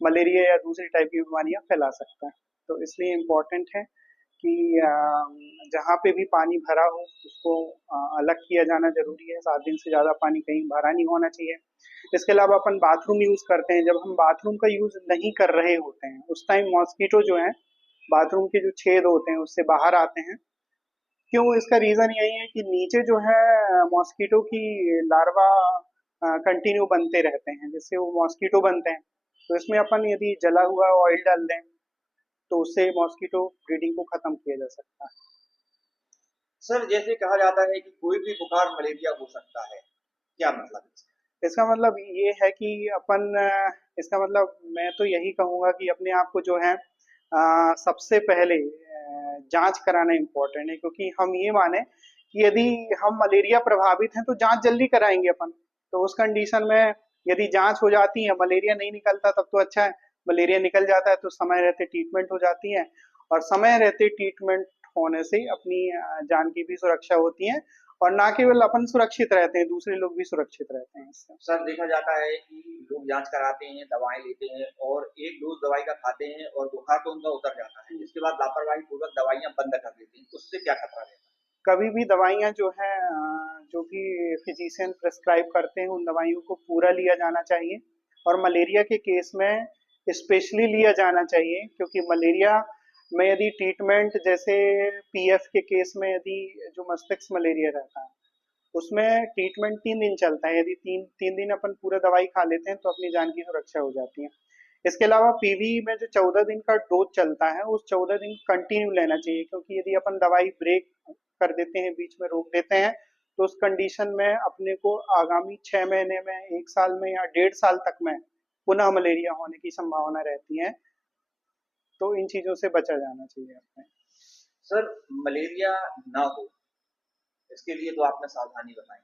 मलेरिया या दूसरी टाइप की बीमारियां फैला सकता है। तो इसलिए इम्पोर्टेंट है कि जहाँ पे भी पानी भरा हो उसको अलग किया जाना जरूरी है। 7 दिन से ज़्यादा पानी कहीं भरा नहीं होना चाहिए। इसके अलावा अपन बाथरूम यूज़ करते हैं, जब हम बाथरूम का यूज़ नहीं कर रहे होते हैं उस टाइम मॉस्किटो जो है बाथरूम के जो छेद होते हैं उससे बाहर आते हैं। क्यों? इसका रीज़न यही है कि नीचे जो है मॉस्किटो की लार्वा कंटिन्यू बनते रहते हैं, जिससे वो मॉस्किटो बनते हैं। तो इसमें अपन यदि जला हुआ ऑयल डाल दें तो उससे मॉस्किटो ब्रीडिंग को खत्म किया जा सकता है। सर, जैसे कहा जाता है कि कोई भी बुखार मलेरिया हो सकता है, क्या मतलब है? इसका मतलब ये है कि इसका मतलब मैं तो यही कहूँगा कि अपने आप को जो है सबसे पहले जांच कराना इम्पोर्टेंट है, क्योंकि हम ये माने कि यदि हम मलेरिया प्रभावित हैं तो जांच जल्दी कराएंगे अपन। तो उस कंडीशन में यदि जांच हो जाती है, मलेरिया नहीं निकलता तब तो अच्छा है, मलेरिया निकल जाता है तो समय रहते ट्रीटमेंट हो जाती है और समय रहते ट्रीटमेंट होने से अपनी जान की भी सुरक्षा होती है और ना केवल अपन सुरक्षित रहते हैं, दूसरे लोग भी सुरक्षित रहते हैं इससे। सर, देखा जाता है कि लोग जांच कराते हैं, दवाएं लेते हैं और एक डोज दवाई का खाते हैं और बुखार तो उनका उतर जाता है, जिसके बाद लापरवाही पूर्वक दवाइयां बंद कर देते हैं, उससे क्या खतरा रहता है? कभी भी दवाइयाँ जो है जो भी फिजिशियन प्रेस्क्राइब करते हैं उन दवाइयों को पूरा लिया जाना चाहिए और मलेरिया के केस में स्पेशली लिया जाना चाहिए, क्योंकि मलेरिया में यदि ट्रीटमेंट जैसे पीएफ के केस में यदि जो मस्तिष्क मलेरिया रहता है उसमें ट्रीटमेंट 3 दिन चलता है। यदि तीन दिन अपन पूरा दवाई खा लेते हैं तो अपनी जान की सुरक्षा हो जाती है। इसके अलावा पीवी में जो 14 दिन का डोज चलता है उस 14 दिन कंटिन्यू लेना चाहिए, क्योंकि यदि अपन दवाई ब्रेक कर देते हैं, बीच में रोक देते हैं, तो उस कंडीशन में अपने को आगामी 6 महीने में, 1 साल में या 1.5 साल तक में पुनः मलेरिया होने की संभावना रहती है। तो इन चीजों से बचा जाना चाहिए अपने। सर, मलेरिया ना हो इसके लिए तो आपने सावधानी बताई,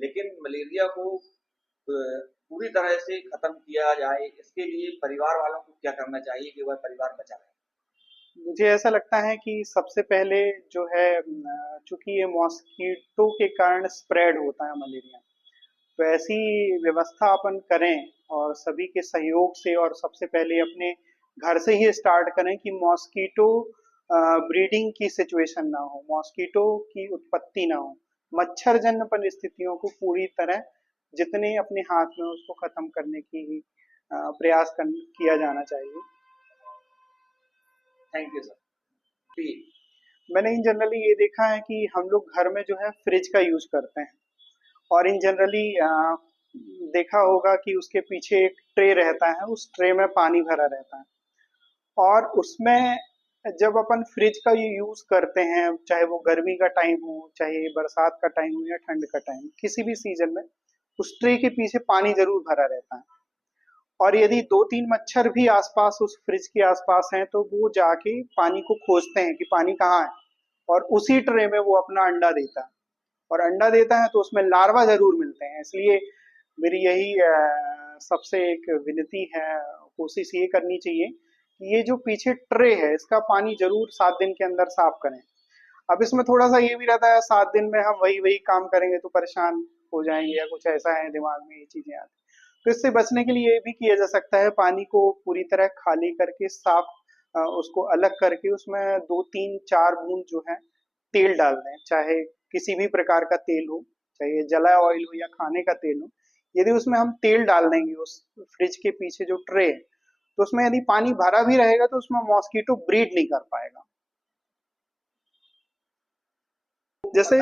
लेकिन मलेरिया को पूरी तरह से खत्म किया जाए इसके लिए परिवार वालों को क्या करना चाहिए कि वह परिवार बचा रहे? मुझे ऐसा लगता है कि सबसे पहले जो है, चूंकि ये मॉस्किटो के कारण स्प्रेड होता है मलेरिया, तो ऐसी व्यवस्था अपन करें और सभी के सहयोग से, और सबसे पहले अपने घर से ही स्टार्ट करें कि मॉस्किटो ब्रीडिंग की सिचुएशन ना हो, मॉस्किटो की उत्पत्ति ना हो, मच्छरजन्य परिस्थितियों को पूरी तरह जितने अपने हाथ में उसको खत्म करने की प्रयास किया जाना चाहिए। Thank you sir. मैंने इन जनरली ये देखा है कि हम लोग घर में जो है फ्रिज का यूज करते हैं और इन जनरली देखा होगा कि उसके पीछे एक ट्रे रहता है, उस ट्रे में पानी भरा रहता है और उसमें जब अपन फ्रिज का ये यूज करते हैं, चाहे वो गर्मी का टाइम हो, चाहे बरसात का टाइम हो या ठंड का टाइम, किसी भी सीजन में उस ट्रे के पीछे पानी जरूर भरा रहता है और यदि 2-3 मच्छर भी आसपास उस फ्रिज के आसपास हैं तो वो जाके पानी को खोजते हैं कि पानी कहाँ है और उसी ट्रे में वो अपना अंडा देता है और अंडा देता है तो उसमें लार्वा जरूर मिलते हैं। इसलिए मेरी यही सबसे एक विनती है, कोशिश ये करनी चाहिए कि ये जो पीछे ट्रे है इसका पानी जरूर 7 दिन के अंदर साफ करें। अब इसमें थोड़ा सा ये भी रहता है, 7 दिन में हम वही काम करेंगे तो परेशान हो जाएंगे या कुछ ऐसा है दिमाग में, ये चीजें आती। तो इससे बचने के लिए ये भी किया जा सकता है, पानी को पूरी तरह खाली करके साफ उसको अलग करके उसमें 2-3-4 बूंद जो है तेल डाल दें, चाहे किसी भी प्रकार का तेल हो, चाहे जला ऑयल हो या खाने का तेल हो। यदि उसमें हम तेल डाल देंगे उस फ्रिज के पीछे जो ट्रे है तो उसमें यदि पानी भरा भी रहेगा तो उसमें मॉस्किटो ब्रीड नहीं कर पाएगा। जैसे